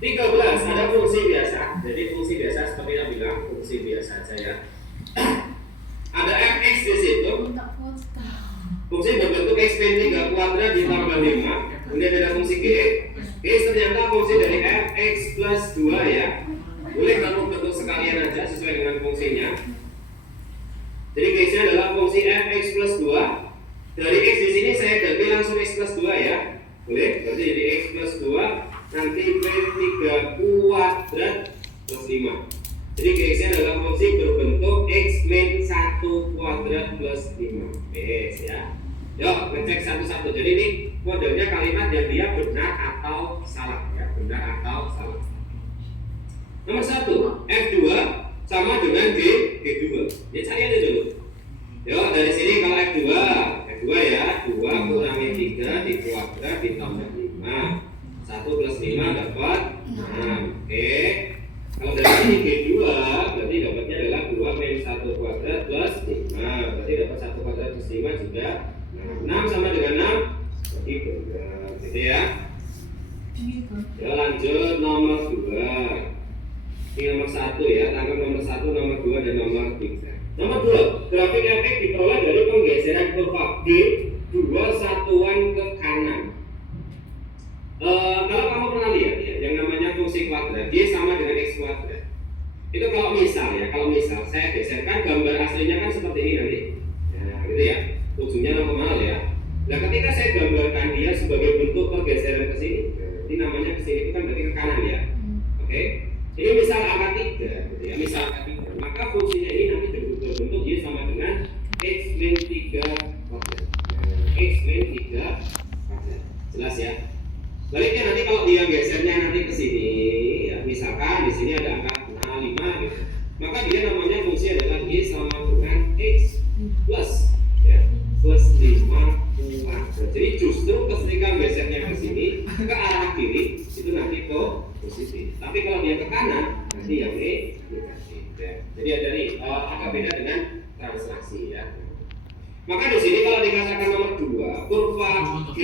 13 ada fungsi biasa. Jadi fungsi biasa seperti yang bilang fungsi biasa saja. Ada fx di situ. Fungsi berbentuk x min 3 kuadrat ditambah 5. Kemudian ada fungsi g. G ternyata fungsi dari fx plus 2 ya. Boleh kamu bentuk sekalian aja sesuai dengan fungsinya. Jadi g-nya adalah fungsi fx plus 2. Dari x di sini saya ganti langsung x plus 2 ya. Boleh? Berarti jadi x plus 2 nanti min 3 kuadrat plus 5. Jadi g-nya adalah fungsi berbentuk x min 1 kuadrat plus 5. Yes ya. Yuk, ngecek satu-satu. Jadi ini modelnya kalimat yang dia benar atau salah ya, benar atau salah. Nomor 1, F2 sama dengan G2. Ya cari aja dulu. Yuk, dari sini kalau F2 ya, 2 kurangi 3 dikuadrat ditambah 5. 1 plus 5 dapat 6. Oke. Kalau dari sini G2 berarti dapatnya adalah 2 min 1 kuadrat plus 5. Berarti dapat 1 kuadrat plus 5 juga 6 sama dengan 6 berarti benar, gitu ya. Ya lanjut nomor 2. Ini nomor 1 ya, tanggal nomor 1, nomor 2 dan nomor 3. Nomor 2, grafik fx diperoleh dari penggeseran kurva G 2 satuan ke kanan. Kalau kamu pernah lihat ya, yang namanya fungsi kuadrat G sama dengan x kuadrat. Itu kalau misal saya geserkan gambar aslinya kan seperti ini nanti. Nah, gitu ya. Ujungnya 0,0 ya. Nah, ketika saya gambarkan dia sebagai bentuk pergeseran ke sini, ini namanya ke sini itu kan berarti ke kanan ya. Oke. Ini misal angka 3, gitu ya. Misal angka 3. Maka fungsinya ini nanti berbentuk Y sama dengan x min 3 kuadrat. X min 3 kuadrat. Jelas ya? Baliknya nanti kalau dia gesernya nanti ke sini, ya, misalkan di sini ada angka 5 gitu. Maka dia namanya fungsi adalah Y sama dengan x plus ya, plus 5 kuadrat. Jadi justru ketika gesernya ke sini ke arah kiri itu nanti positif. Tapi kalau dia ke kanan nanti yang negatif ya. Jadi ada nih agak beda dengan translasi ya. Maka di sini kalau dikatakan nomor 2 kurva G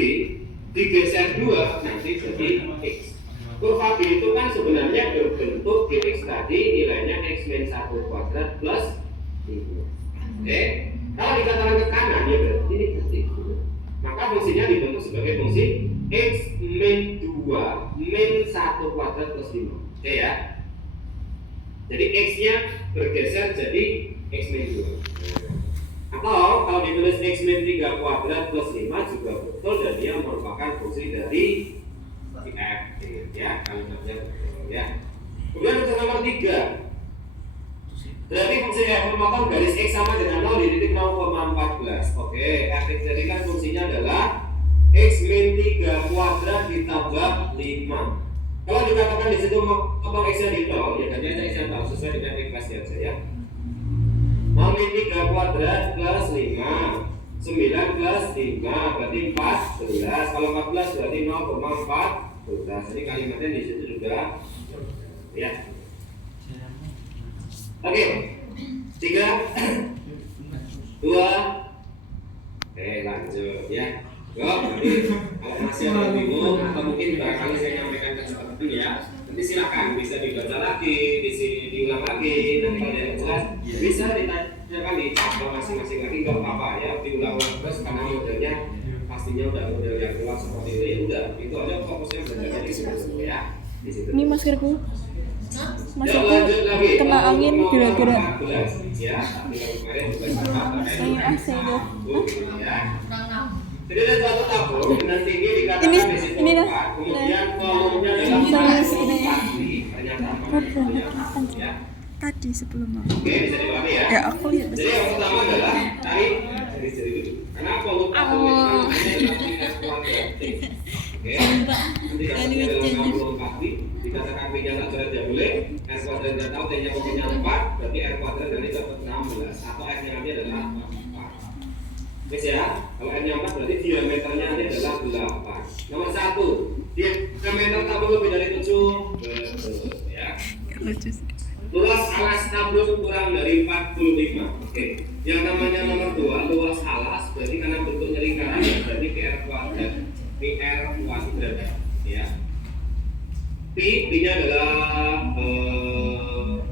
digeser 2 nanti jadi x. Kurva G itu kan sebenarnya berbentuk gx tadi nilainya x min 1 kuadrat plus 5. Oke. Kalau dikatakan ke kanan ya berarti ini positif. Maka fungsinya dibentuk sebagai fungsi x min 2 min 1 kuadrat plus 5. Oke ya. Jadi x-nya bergeser jadi x min 2. Atau kalau ditulis x min 3 kuadrat plus 5 juga betul dan dia merupakan fungsi dari f ya, kalimatnya betul ya. Kemudian untuk nomor 3. Berarti fungsi f memotong garis x sama dengan 0 di titik 0,14. Oke, f jadi kan fungsinya adalah x min 3 kuadrat ditambah 5. Kalau dikatakan di situ memotong x-nya di 0, ya ganti aja x-nya tahu sesuai dengan ekuasi aja ya. Mau min 3 kuadrat plus 5. 9 plus 5 berarti 14. Kalau 14 berarti 0,14. Jadi kalimatnya di situ juga. Ya. Oke. 3 2. Lanjut ya. Nanti kalau masih ada bingung atau mungkin barangkali saya nyampaikan kecepatan ya, nanti silakan bisa dibaca lagi, diulang lagi. Nanti kalau yang jelas bisa ditanyakan di tabel masing-masing lagi, nggak apa-apa ya, diulang-ulang terus karena modelnya pastinya udah model yang keluar seperti itu ya udah, itu aja fokusnya belajarnya di situ ya. Di situ. Ini maskerku. Maskerku lanjut lagi. kena angin kira-kira. Ya, kemarin juga sama. Saya AC deh. Ya. Jadi ada suatu tabung dengan tinggi dikatakan di situ ini kan. 4, kemudian kolomnya adalah Saya sini. pernyataan ya. Tadi sebelum mau. Oke, bisa dipahami ya. Ya aku lihat. Jadi yang pertama adalah cari seri dulu. Karena kolom tabung itu kan hanya kuadratik. Oke. Nanti dapatnya dalam kolom pasti dikatakan P-nya tak jelas ya boleh. R kuadrat nggak tahu, T-nya punya 4, berarti R kuadrat nanti dapat 16 atau R-nya nanti adalah 4. Oke ya, kalau N-nya 4 berarti diameternya nanti adalah 8. Nomor 1, diameter tabung lebih dari 7. Betul ya. Luas alas tabung kurang dari 45. Oke. Yang namanya nomor 2, luas alas berarti karena bentuknya lingkaran berarti PR kuadrat. PR kuadrat ya. P-nya adalah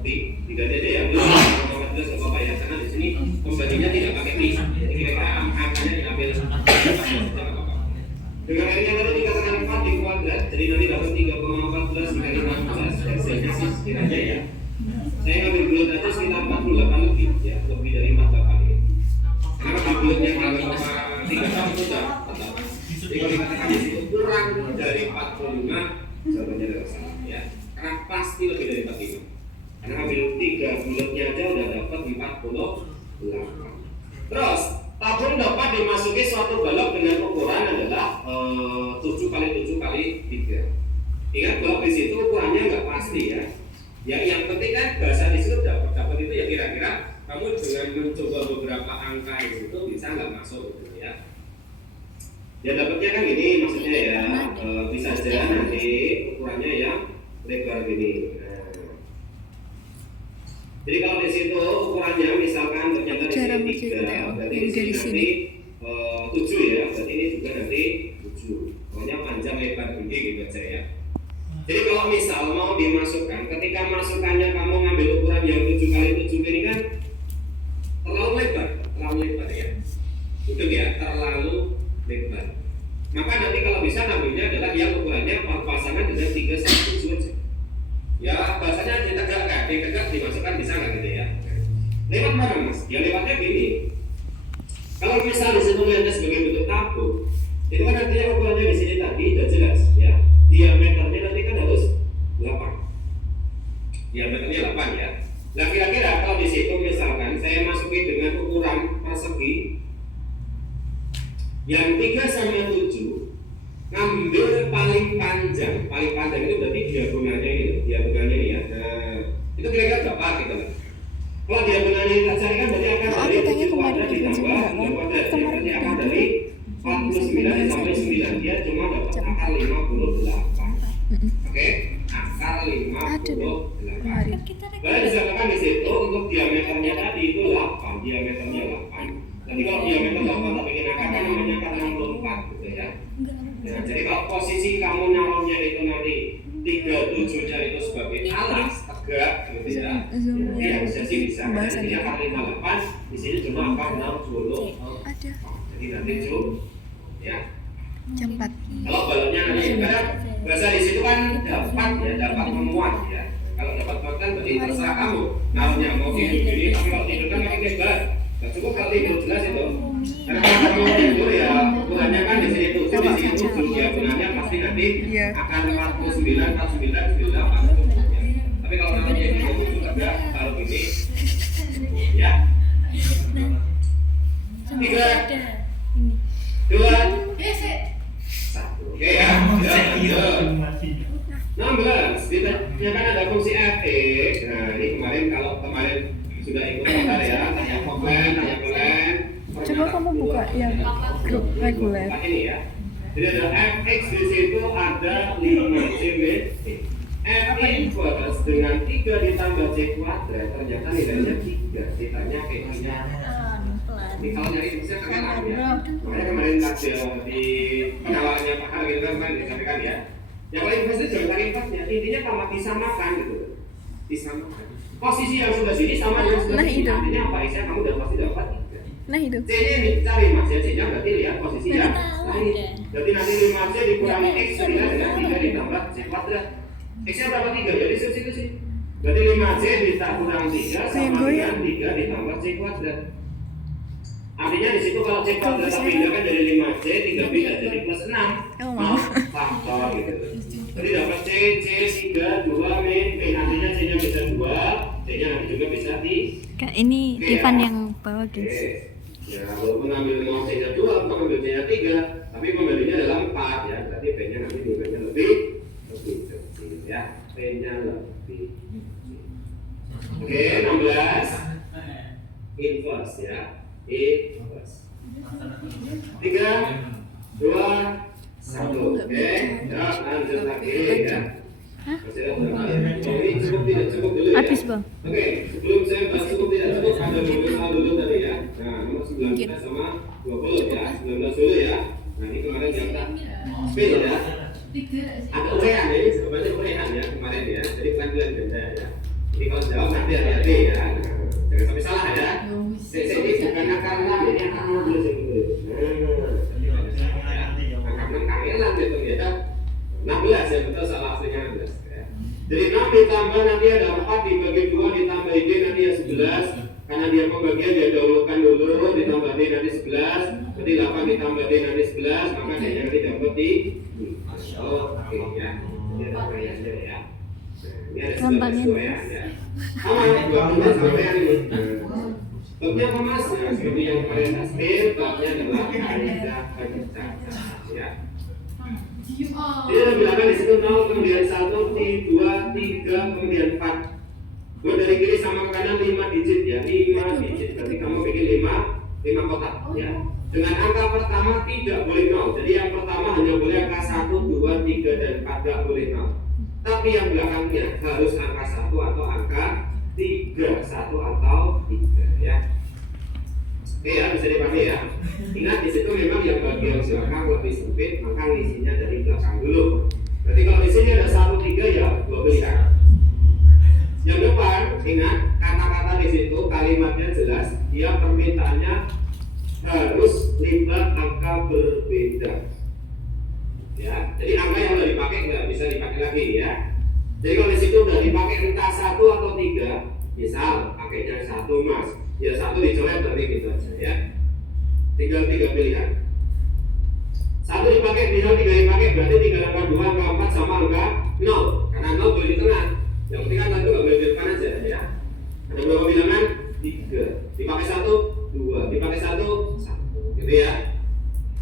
P. Diganti aja ya. Belum jelas apa ya, karena di sini pembagiannya tidak pakai P. Jadi kira-kira angkanya diambil dengan R-nya tadi dikatakan 4 di kuadrat, jadi nanti dapat 3,14 dikali 16. Hasilnya sih sekiranya ya. Saya ngambil bulat aja sekitar 48 lebih ya, lebih dari 48 ini. Karena kalau bulatnya 3 itu sudah tetap. Jadi kalau dikatakan di situ kurang dari 45, jawabannya adalah salah ya. Karena pasti lebih dari 45. Karena ambil 3 bulatnya aja udah dapat 48. Terus tabung dapat dimasuki suatu balok dengan ukuran adalah 7 kali 7 kali 3. Ingat balok di situ ukurannya nggak pasti ya. Ya yang penting kan bahasa di situ dapat itu ya kira-kira kamu dengan mencoba beberapa angka itu bisa nggak masuk gitu ya. Ya dapatnya kan gini maksudnya ya bisa aja nanti ukurannya yang lebar gini. Jadi kalau di situ ukurannya misalkan ternyata di sini 3, berarti di sini nanti 7 ya, berarti ini juga nanti 7. Pokoknya panjang lebar tinggi gitu aja ya. Jadi kalau misal mau dimasukkan, ketika masukannya kamu ngambil ukuran yang 7 kali 7 ini kan terlalu lebar ya. Itu ya, terlalu lebar. Maka nanti kalau bisa ngambilnya adalah yang ukurannya pasangan dengan 3 sama 7 aja. Ya bahasanya ditegakkan, dimasukkan bisa nggak gitu ya? Lewat mana mas? Ya lewatnya gini. Kalau misal di situ lihatnya sebagai bentuk tabung, itu kan artinya ukurannya di sini tadi sudah jelas ya. Diameternya nanti kan harus 8. Diameternya 8 ya. Nah kira-kira kalau di situ misalkan saya masuki dengan ukuran persegi yang 3 sama 7, ngambil paling panjang itu berarti diagonalnya ini ya. Nah, itu kira-kira berapa gitu kan? Kalau diagonalnya kita cari kan berarti akan dari 7 kuadrat ditambah 2 kuadrat. Berarti akan dari 49 sampai 9, dia cuma dapat akar 58. Oke, akar 58. Baru disatakan di situ untuk diameternya tadi itu 8, diameternya 8. Nanti kalau diameter 8 tak bikin akar kan namanya akar 64 gitu ya. Nah, jadi kalau posisi kamu naruhnya itu nanti 37-nya itu sebagai alas tegak gitu ya. Jadi harusnya sih bisa. Jadi akar 58 di sini cuma akar 60. Jadi nanti ya. Jam 4. Kalau balonnya nanti kadang bahasa di situ kan dapat memuat ya. Kalau dapat muat kan berarti terserah kamu. Naruhnya mau tidur gini, tapi kalau tidur kan makin lebar. Nah, cukup kalau tidur jelas itu. Karena kalau kamu tidur ya ukurannya kan di sini 7, di sini 7 diagonalnya pasti nanti akan 49, 49, 98 cukup ya. Tapi kalau naruhnya di 7 agak taruh gini ya. 3, 2, 1. Oke ya. 16. Ditanyakan ada fungsi f(x). Nah, ini kemarin kalau kemarin sudah ikut ya, tanya Coba kamu buka yang grup reguler. Nah, ini ya. Jadi ada fx di situ ada 5c min f inverse dengan 3 ditambah c kuadrat ternyata nilainya 3. Ditanya kayaknya ini kalau nyari bisa kalian ya. Makanya kemarin ada di penawarannya Pak Har gitu kan kemarin disampaikan ya. Yang paling inverse itu jangan cari inverse-nya, intinya sama disamakan gitu. Disamakan. Posisi yang sebelah sini sama dengan sebelah sini. Artinya apa? Isinya kamu udah pasti dapat 3. Nah itu. C-nya dicari mas ya, C-nya berarti lihat posisi yang lain. Berarti nanti 5C dikurangi X sama dengan 3 ditambah C kuadrat. X-nya berapa 3? Jadi substitusi. Berarti 5C kurang 3 sama dengan 3 ditambah C kuadrat. Artinya di situ kalau C kuadrat pindah kan jadi 5C, 3 pindah jadi plus 6. Faktor gitu. Jadi dapat C 3, 2 min, P nantinya C-nya bisa 2, C-nya nanti juga bisa 3. Kak, ini Ivan yang bawa guys. Ya, walaupun ambil mau C-nya 2, atau ambil C-nya 3, tapi pembelinya adalah 4 ya. Berarti P-nya nanti nilainya lebih kecil ya. P-nya lebih kecil. Oke, 16 inverse ya. Inverse. 3, 2, 1. Oke, ya, lanjut lagi ya. Ini cukup tidak cukup dulu ya. Habis bang. Oke, sebelum saya bahas cukup tidak cukup, ada nominal dulu tadi ya. Nah, nomor 19 sama 20 ya, 19 dulu ya. Nah, ini kemarin yang tak spill ya. Ada urean ya, ini sebenarnya urean ya kemarin ya. Jadi panggilan benda ya. Jadi kalau jawab nanti hati-hati ya. Nah, jangan sampai salah ya. Saya ini bukan akar 6, ini akar 6 dulu saya dulu. Akar 6 kangelan gitu ya. 16 ya, betul salah aslinya 16 ya. Jadi 6 ditambah nanti ada 4 dibagi 2 ditambah D nanti ya 11. Karena dia pembagian dia dahulukan dulu ditambah D nanti 11. Berarti 8 ditambah D nanti 11, maka D nanti dapat di oke ya. Ini ada perbedaannya ya. Ini ada 11 sesuaian ya. Sama 12 sesuaian ini. Babnya apa mas? Nah, seperti yang kemarin hasil, babnya adalah kaidah pencacah ya. Jadi ada bilangan di situ 0, kemudian 1, 2, 3, kemudian 4. Buat dari kiri sama ke kanan 5 digit ya, 5 digit. Berarti kamu bikin 5 kotak ya. Dengan angka pertama tidak boleh 0. Jadi yang pertama hanya boleh angka 1, 2, 3, dan 4, tidak boleh 0. Tapi yang belakangnya harus angka 1 atau angka 3, 1 atau 3 ya. Oke ya, bisa dipahami ya. Ingat di situ memang yang bagian belakang lebih sempit, maka ngisinya dari belakang dulu. Berarti kalau di sini ada 1, 3 ya 2 pilihan. Yang depan, ingat kata-kata di situ kalimatnya jelas, dia permintaannya harus libat angka berbeda. Ya, jadi angka yang udah dipakai nggak bisa dipakai lagi ya. Jadi kalau di situ udah dipakai entah 1 atau 3, misal pakainya 1 mas. Ya 1 dicoret berarti gitu aja ya. Tinggal 3 pilihan. 1 dipakai, misal 3 dipakai berarti tinggal angka 2, angka 4 sama angka 0. Karena 0 boleh di tengah. Yang penting kan itu nggak boleh di depan aja ya. Ada berapa bilangan? 3. Dipakai 1, 2. Dipakai 1, 1. Gitu ya.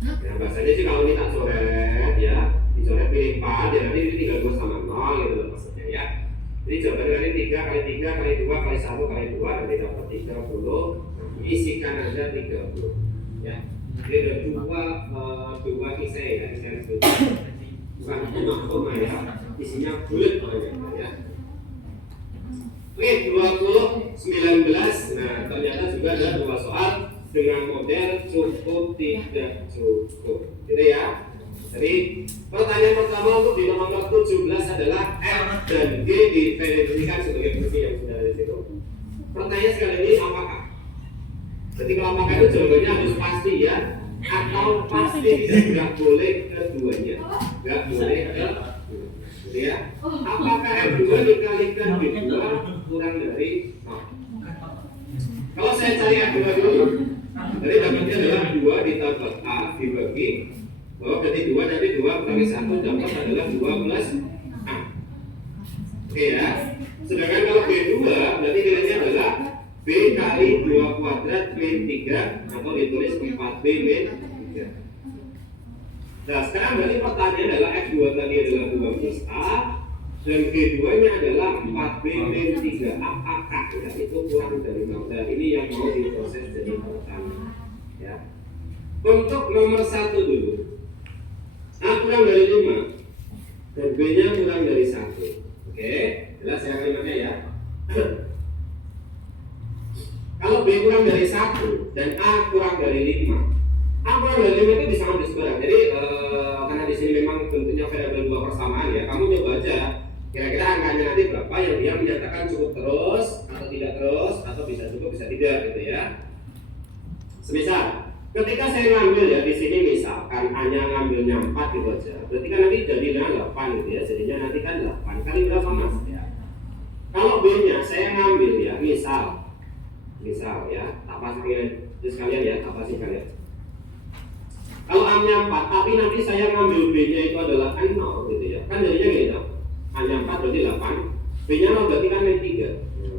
Nah bahasanya sih kalau ini tak coret ya, dicoret pilih 4 ya nanti ini tinggal 2 sama 0 gitu loh maksudnya ya. Jadi jawabannya nanti 3 kali 3 kali 2 kali 1 kali 2 nanti dapat 30. Isikan aja 30 ya. Jadi ada dua kisah ya, kisah bukan koma ya, isinya bulat ya. Oke, 20, 19. Nah ternyata juga ada 2 soal dengan model cukup tidak cukup gitu ya. Jadi pertanyaan pertama untuk di nomor 17 adalah F dan G diverifikasikan sebagai fungsi yang sudah ada di situ. Pertanyaan sekali ini apakah? Jadi kalau apakah itu jawabannya harus pasti ya, atau pasti tidak boleh keduanya, nggak boleh keduanya, gitu ya. Apakah F2 dikalikan B2 kurang dari 0? Kalau saya cari F2 dulu, jadi dapatnya adalah 2 ditambah A dibagi berarti 2 nanti 2 kali 1 dapat adalah 2 plus A. Oke ya. Sedangkan kalau B2 berarti nilainya adalah B kali 2 kuadrat min 3 atau ditulis 4B min 3. Nah sekarang berarti pertanyaan adalah F2 tadi adalah 2 plus A dan G2 nya adalah 4B min 3. Apakah ya, itu kurang dari 0? Dan ini yang mau diproses jadi pertanyaan ya. Untuk nomor 1 dulu, A kurang dari 5 dan B nya kurang dari 1. Oke, jelas ya kalimatnya ya. Kalau B kurang dari 1 dan A kurang dari 5, A kurang dari 5 itu bisa ambil sebarang. Jadi karena di sini memang bentuknya variabel 2 persamaan ya, kamu coba aja kira-kira angkanya nanti berapa yang dia menyatakan cukup terus atau tidak terus atau bisa cukup bisa tidak gitu ya. Semisal ketika saya ngambil ya di sini misalkan hanya ngambilnya 4 gitu aja, berarti kan nanti jadinya 8 gitu ya, jadinya nanti kan 8 kali berapa mas ya. Kalau B nya saya ngambil ya misal ya, tak pasangin sekalian ya, tak pasang kalian. Kalau A nya 4 tapi nanti saya ngambil B nya itu adalah 0 gitu ya, kan jadinya gitu. A nya 4 berarti 8, B nya 0 berarti kan 3,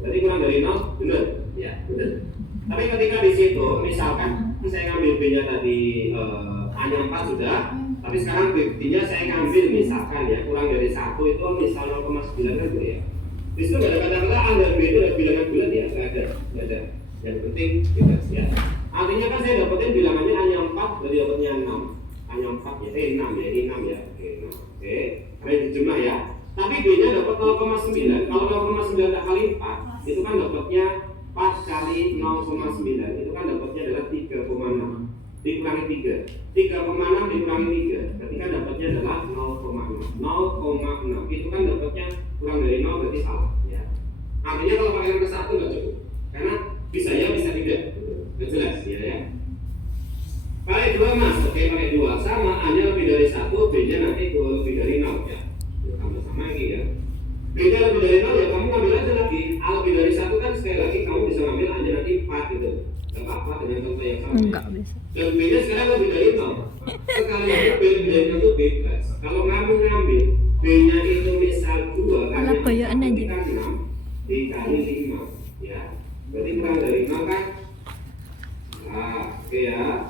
berarti kurang dari 0, benar ya, benar. Tapi ketika di situ misalkan saya ngambil B nya tadi A nya 4 sudah, tapi sekarang B nya saya ngambil misalkan ya kurang dari 1 itu misal 0,9 kan gitu ya. Di situ nggak ada kata-kata A dan B itu ada bilangan bulat ya, nggak ada. Yang penting bebas ya. Artinya kan saya dapetin bilangannya A nya 4 berarti dapatnya 6. A nya 4 ya, 6 ya, ini 6 ya. Oke, karena itu jumlah ya. Tapi B nya dapat 0,9. Kalau 0,9 tak kali 4 itu kan dapatnya 4 kali 0,9 itu kan dapatnya adalah 3,6 dikurangi 3 3,6 dikurangi 3 berarti kan dapatnya adalah 0,6 itu kan dapatnya kurang dari 0 berarti salah ya. Artinya kalau pakai nomor 1 nggak cukup karena bisa ya bisa tidak nggak jelas ya. Pakai 2 mas, oke pakai 2 sama A nya lebih dari 1, B nya nanti lebih dari 0 ya tambah sama lagi ya. B nya lebih dari 0 ya kamu ambil aja lagi. A lebih dari 1 kan sekali lagi kamu bisa ngambil A nya nanti 4 gitu. Gak apa-apa dengan contoh yang sama. Enggak bisa. Dan B nya sekarang lebih dari 0. Sekali lagi B lebih dari 0 itu B plus. Kalau kamu ngambil B nya itu misal 2 kan Alah, bayaan aja. kan 6 dikali 5 ya. Berarti kurang dari 0 kan? Nah, oke ya.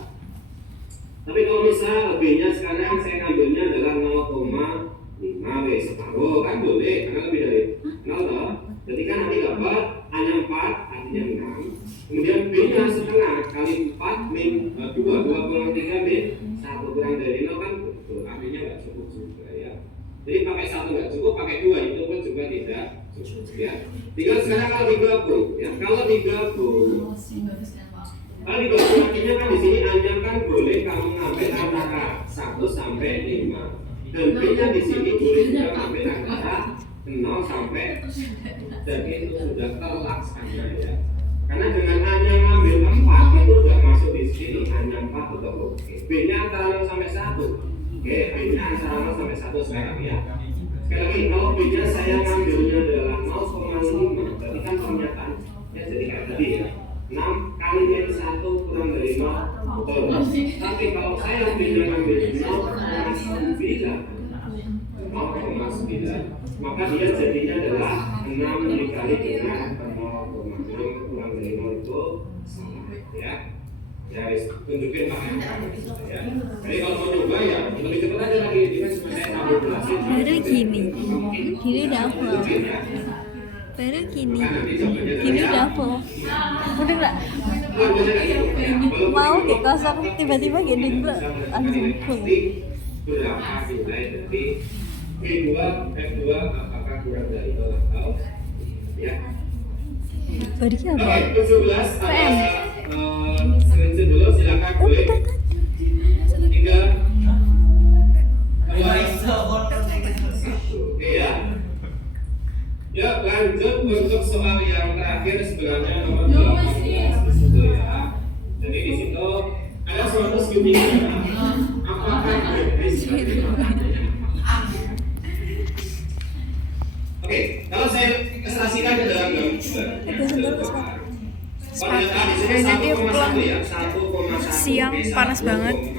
Tapi kalau misal B nya sekarang saya ngambilnya adalah 0,5 separuh kan boleh karena lebih dari 0 toh. Jadi kan nanti dapat A nya 4 artinya 6. Kemudian B nya setengah kali 4 min 2 2,3 min 1 kurang dari 0 kan betul artinya nggak cukup juga ya. Jadi pakai 1 nggak cukup, pakai 2 itu pun juga tidak cukup ya. Tinggal sekarang kalau digabung ya, kalau digabung artinya kan di sini A nya kan boleh kamu ngambil antara 1 sampai 5 dan B nya di sini boleh juga ngambil antara 0 sampai dan itu sudah terlaksana ya. Karena dengan A nya ngambil 4 itu sudah masuk di sini A nya 4 udah oke. B nya antara 0 sampai 1. Oke, B nya antara 0 sampai 1 sekarang ya. Sekali lagi kalau B nya saya ngambilnya adalah 0,5 berarti kan pernyataan ya jadi kayak tadi ya. 6 kali min 1 kurang dari 0 betul. Tapi kalau saya B nya ngambil 0,9 maka dia jadinya adalah 6 dikali dengan 0,6 kurang dari 0 itu salah ya. Ya wis tunjukin Pak ya. Jadi kalau mau coba ya lebih cepat aja lagi dengan supaya saya tahu belasin. Baru gini udah apa? Baru gini udah apa? Udah nggak mau dikosong tiba-tiba gini dulu langsung full. Berapa nilai dari F2 apakah kurang dari 0 atau ya. Bari apa? Oke, 17 PM. Screenshot dulu silakan boleh. 3 Oke ya. Ya lanjut untuk soal yang terakhir sebenarnya nomor 18 di situ ya. Jadi di situ ada suatu segitiga. Apakah Oke, kalau saya ilustrasikan ke dalam gambar. Nanti pulang siang panas banget.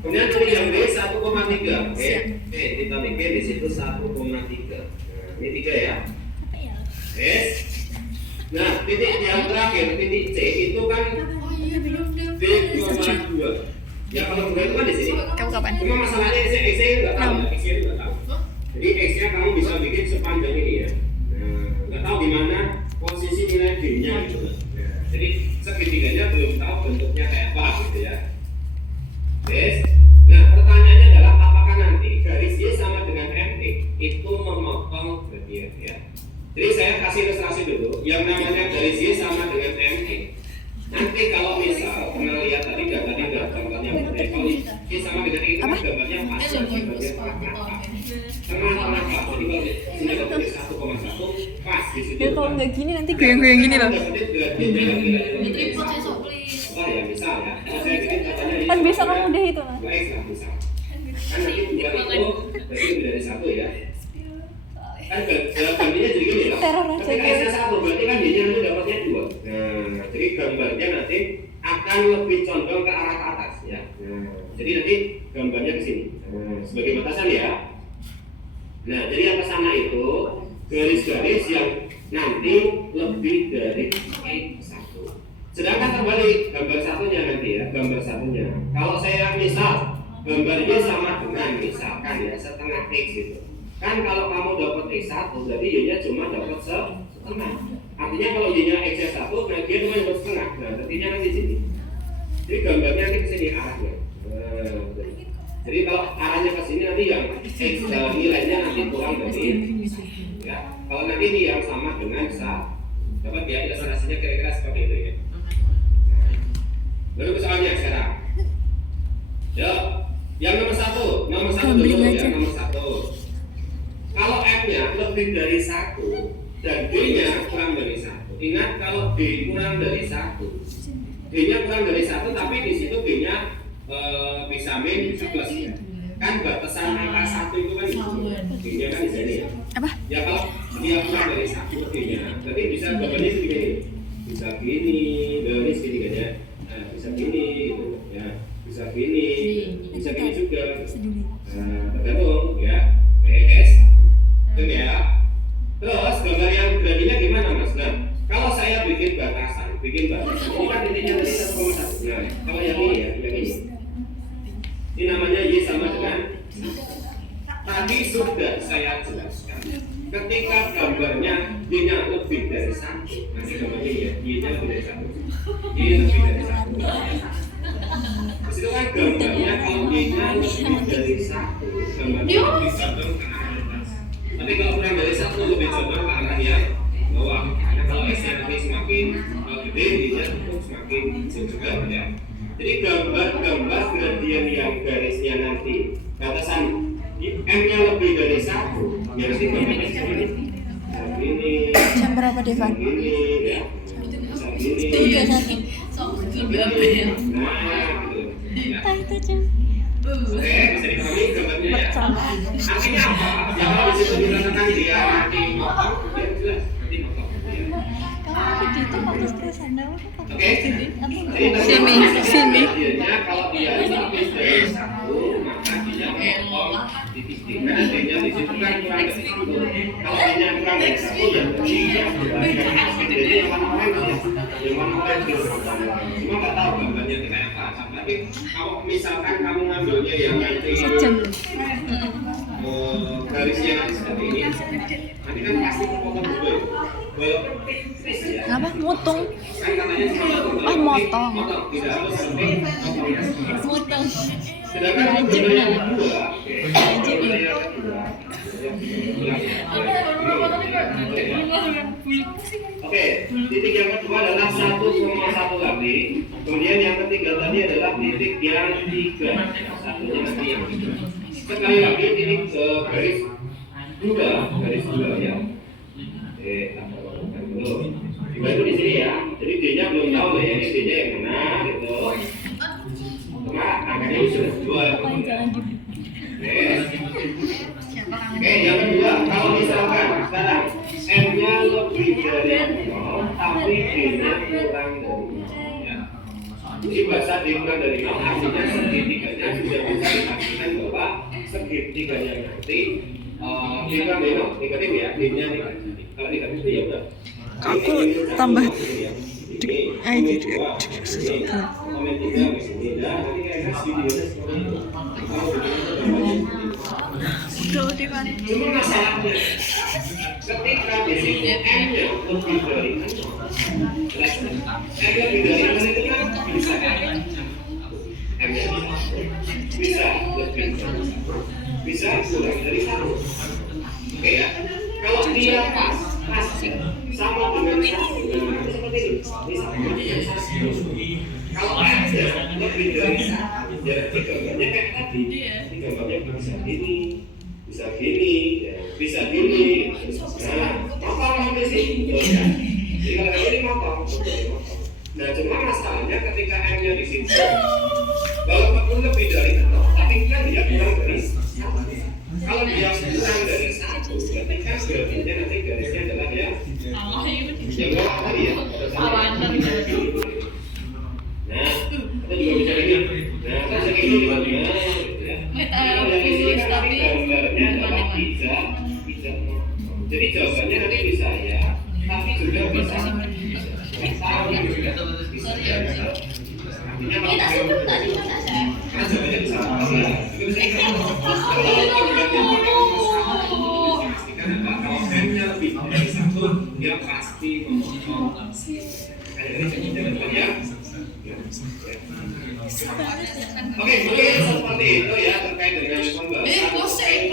Kemudian pilih yang B 1,3. Oke, kita bikin di situ 1,3. Nah, ini 3 ya. Yes. Nah, titik yang terakhir titik C itu kan B,2. Ya kalau bukan itu kan di sini. Kamu kapan? Cuma masalahnya X nya nggak tahu, X nya nggak tahu. Jadi X nya kamu bisa bikin sepanjang ini ya. Nggak tahu di mana posisi nilai B nya gitu. Jadi segitiganya belum tahu bentuknya kayak apa gitu ya. Yes. Nah, pertanyaannya adalah apakah nanti garis Y sama dengan MT itu memotong gradien ya. Jadi saya kasih ilustrasi dulu. Yang namanya garis Y sama dengan MT. Nanti kalau misal pernah lihat tadi gambarnya kalau Y sama dengan itu kan gambarnya pas ya, gambarnya tengah-tengah. Tengah-tengah pas. Jadi kalau ini dapat 1,1 pas di situ. Ya kalau nggak gini nanti goyang-goyang gini loh. Tripod saya sok please. Oh ya misal ya. Kalau saya bikin contohnya Kan bisa kamu udah itu mas. Baik lah misal. Kan nanti dua itu berarti lebih dari satu ya. Kan gambarnya jadi gini loh. Teror aja. Ketika S-nya 1 berarti kan Y-nya nanti dapatnya 2. Nah, jadi gambarnya nanti akan lebih condong ke arah ke atas ya. Nah, jadi nanti gambarnya ke sini. Nah, sebagai batasan ya. Nah, jadi yang ke sana itu garis-garis yang nanti lebih dari E1. Sedangkan terbalik gambar satunya nanti ya, gambar satunya. Kalau saya misal gambarnya sama dengan misalkan ya setengah X gitu. Kan kalau kamu dapat X1 berarti Y-nya cuma dapat setengah. Artinya kalau Y-nya X-nya 1, nah dia cuma dapat setengah. Nah, artinya nanti di sini. Jadi gambarnya nanti ke sini arahnya. Jadi kalau arahnya ke sini nanti yang X nilainya nanti kurang dari ya. Kalau nanti ini yang sama dengan dapat ya ilustrasinya kira-kira seperti itu ya. Lalu ke soalnya sekarang. Ya, yang nomor satu dulu ya, nomor 1. Kalau F-nya lebih dari 1 dan D-nya kurang dari 1. Ingat kalau D kurang dari 1, D-nya kurang dari 1 tapi di situ D-nya bisa min bisa plus ya. Kan batasan angka 1 itu kan di sini. D-nya kan di sini ya. Apa? Ya kalau dia kurang dari 1 D-nya, berarti bisa gambarnya segini. Bisa gini, dari segini kan ya. Nah, bisa gini gitu ya. Bisa gini, bisa gini juga. Nah, tergantung ya. Guys. Itu ya. Terus gambar yang gradiennya gimana mas? Nah, kalau saya bikin batasan, ini kan titiknya tadi 1,1. Nah, kalau yang ini ya, yang ini. Ini namanya Y sama dengan tadi sudah saya jelaskan. Ketika gambarnya Y-nya lebih dari 1, nanti gambarnya ya, Y-nya lebih dari 1. Y lebih dari 1. Di situ kan gambarnya kalau Y-nya lebih dari 1, gambarnya lebih condong ke arah atas. Tapi kalau kurang dari 1 lebih condong ke arah yang bawah. Karena kalau S-nya nanti semakin gede, Y-nya semakin kecil juga ya. Jadi gambar gradien yang garisnya nanti batasan M-nya lebih dari 1, ya nanti gambarnya segini. Segini. Jam berapa Devan? Segini ya. Segini. Tiga satu. Segini. Nah, gitu. Ya. Tak itu jam. Oke, bisa dipahami gambarnya ya. Artinya apa? Ya kalau di situ dikatakan dia nanti motong, ya jelas nanti motong. Kamu video itu fokus ke sana, Oke. Sini. Kalau dia lebih dari 1, maka dia motong di titik. Karena dia di situ kan kurang dari 1. Kalau dia kurang dari 1, yang dia jadi yang mana lagi ya? Yang mana lagi? Cuma nggak tahu gambarnya kayak apa. Tapi kalau misalkan kamu ngambilnya yang nanti garisnya nanti seperti ini, nanti kan pasti potong dulu. Walaupun tipis ya. Apa? Motong. Kan katanya Ah, motong. Tidak harus sampai Motong. sedangkan gambar yang kedua, oke, titik yang kedua adalah 1,1 lagi. Kemudian yang ketiga tadi adalah titik yang 3. Satunya nanti yang 3. Sekali lagi titik garis 2 ya. Dulu. Itu di sini ya. Jadi D-nya belum tahu ya, ini D-nya yang mana gitu. Cuma angkanya sudah 2. Oke, yang kedua, kalau misalkan sekarang M-nya lebih dari 0, tapi D-nya kurang dari 0 ya. Jadi bahasa D kurang dari 0 artinya segitiganya sudah bisa dipastikan bahwa segitiganya nanti D kurang dari 0, negatif ya, D-nya negatif. Kalau negatif itu ya udah. Aku tambah Komen 3 di sini dan nanti kira-kira videonya seperti itu. Udah di mana? Cuma masalahnya ketika di situ M-nya lebih dari M lebih dari M itu kan bisa M-nya bisa lebih bisa kurang dari 1. Oke ya, kalau dia pas sama dengan 1, nah itu seperti itu. Sama dengan 1. Kalau M-nya lebih dari 1, jadi gambarnya kayak tadi. Ini gambarnya bisa gini, bisa gini, ya, bisa gini. Nah, motong sampai sini. Jadi kalau ini motong. Nah, cuma masalahnya ketika M-nya di situ, walaupun lebih dari 0, tapi kan dia kurang dari 1. Kalau dia kurang dari 1, berarti kan berarti nanti garisnya adalah yang bawah tadi ya. Nah, kita juga bisa ini. Nah, bisa ini juga. Kalau yang ini kan nanti gambarnya adalah bisa. Jadi jawabannya nanti bisa ya, tapi juga bisa. Tahu juga bisa ya. Artinya kan jawabannya bisa. Pastikan kalau M-nya lebih dari 1, dia pasti memotong. Oke, mungkin seperti itu ya terkait dengan pembahasan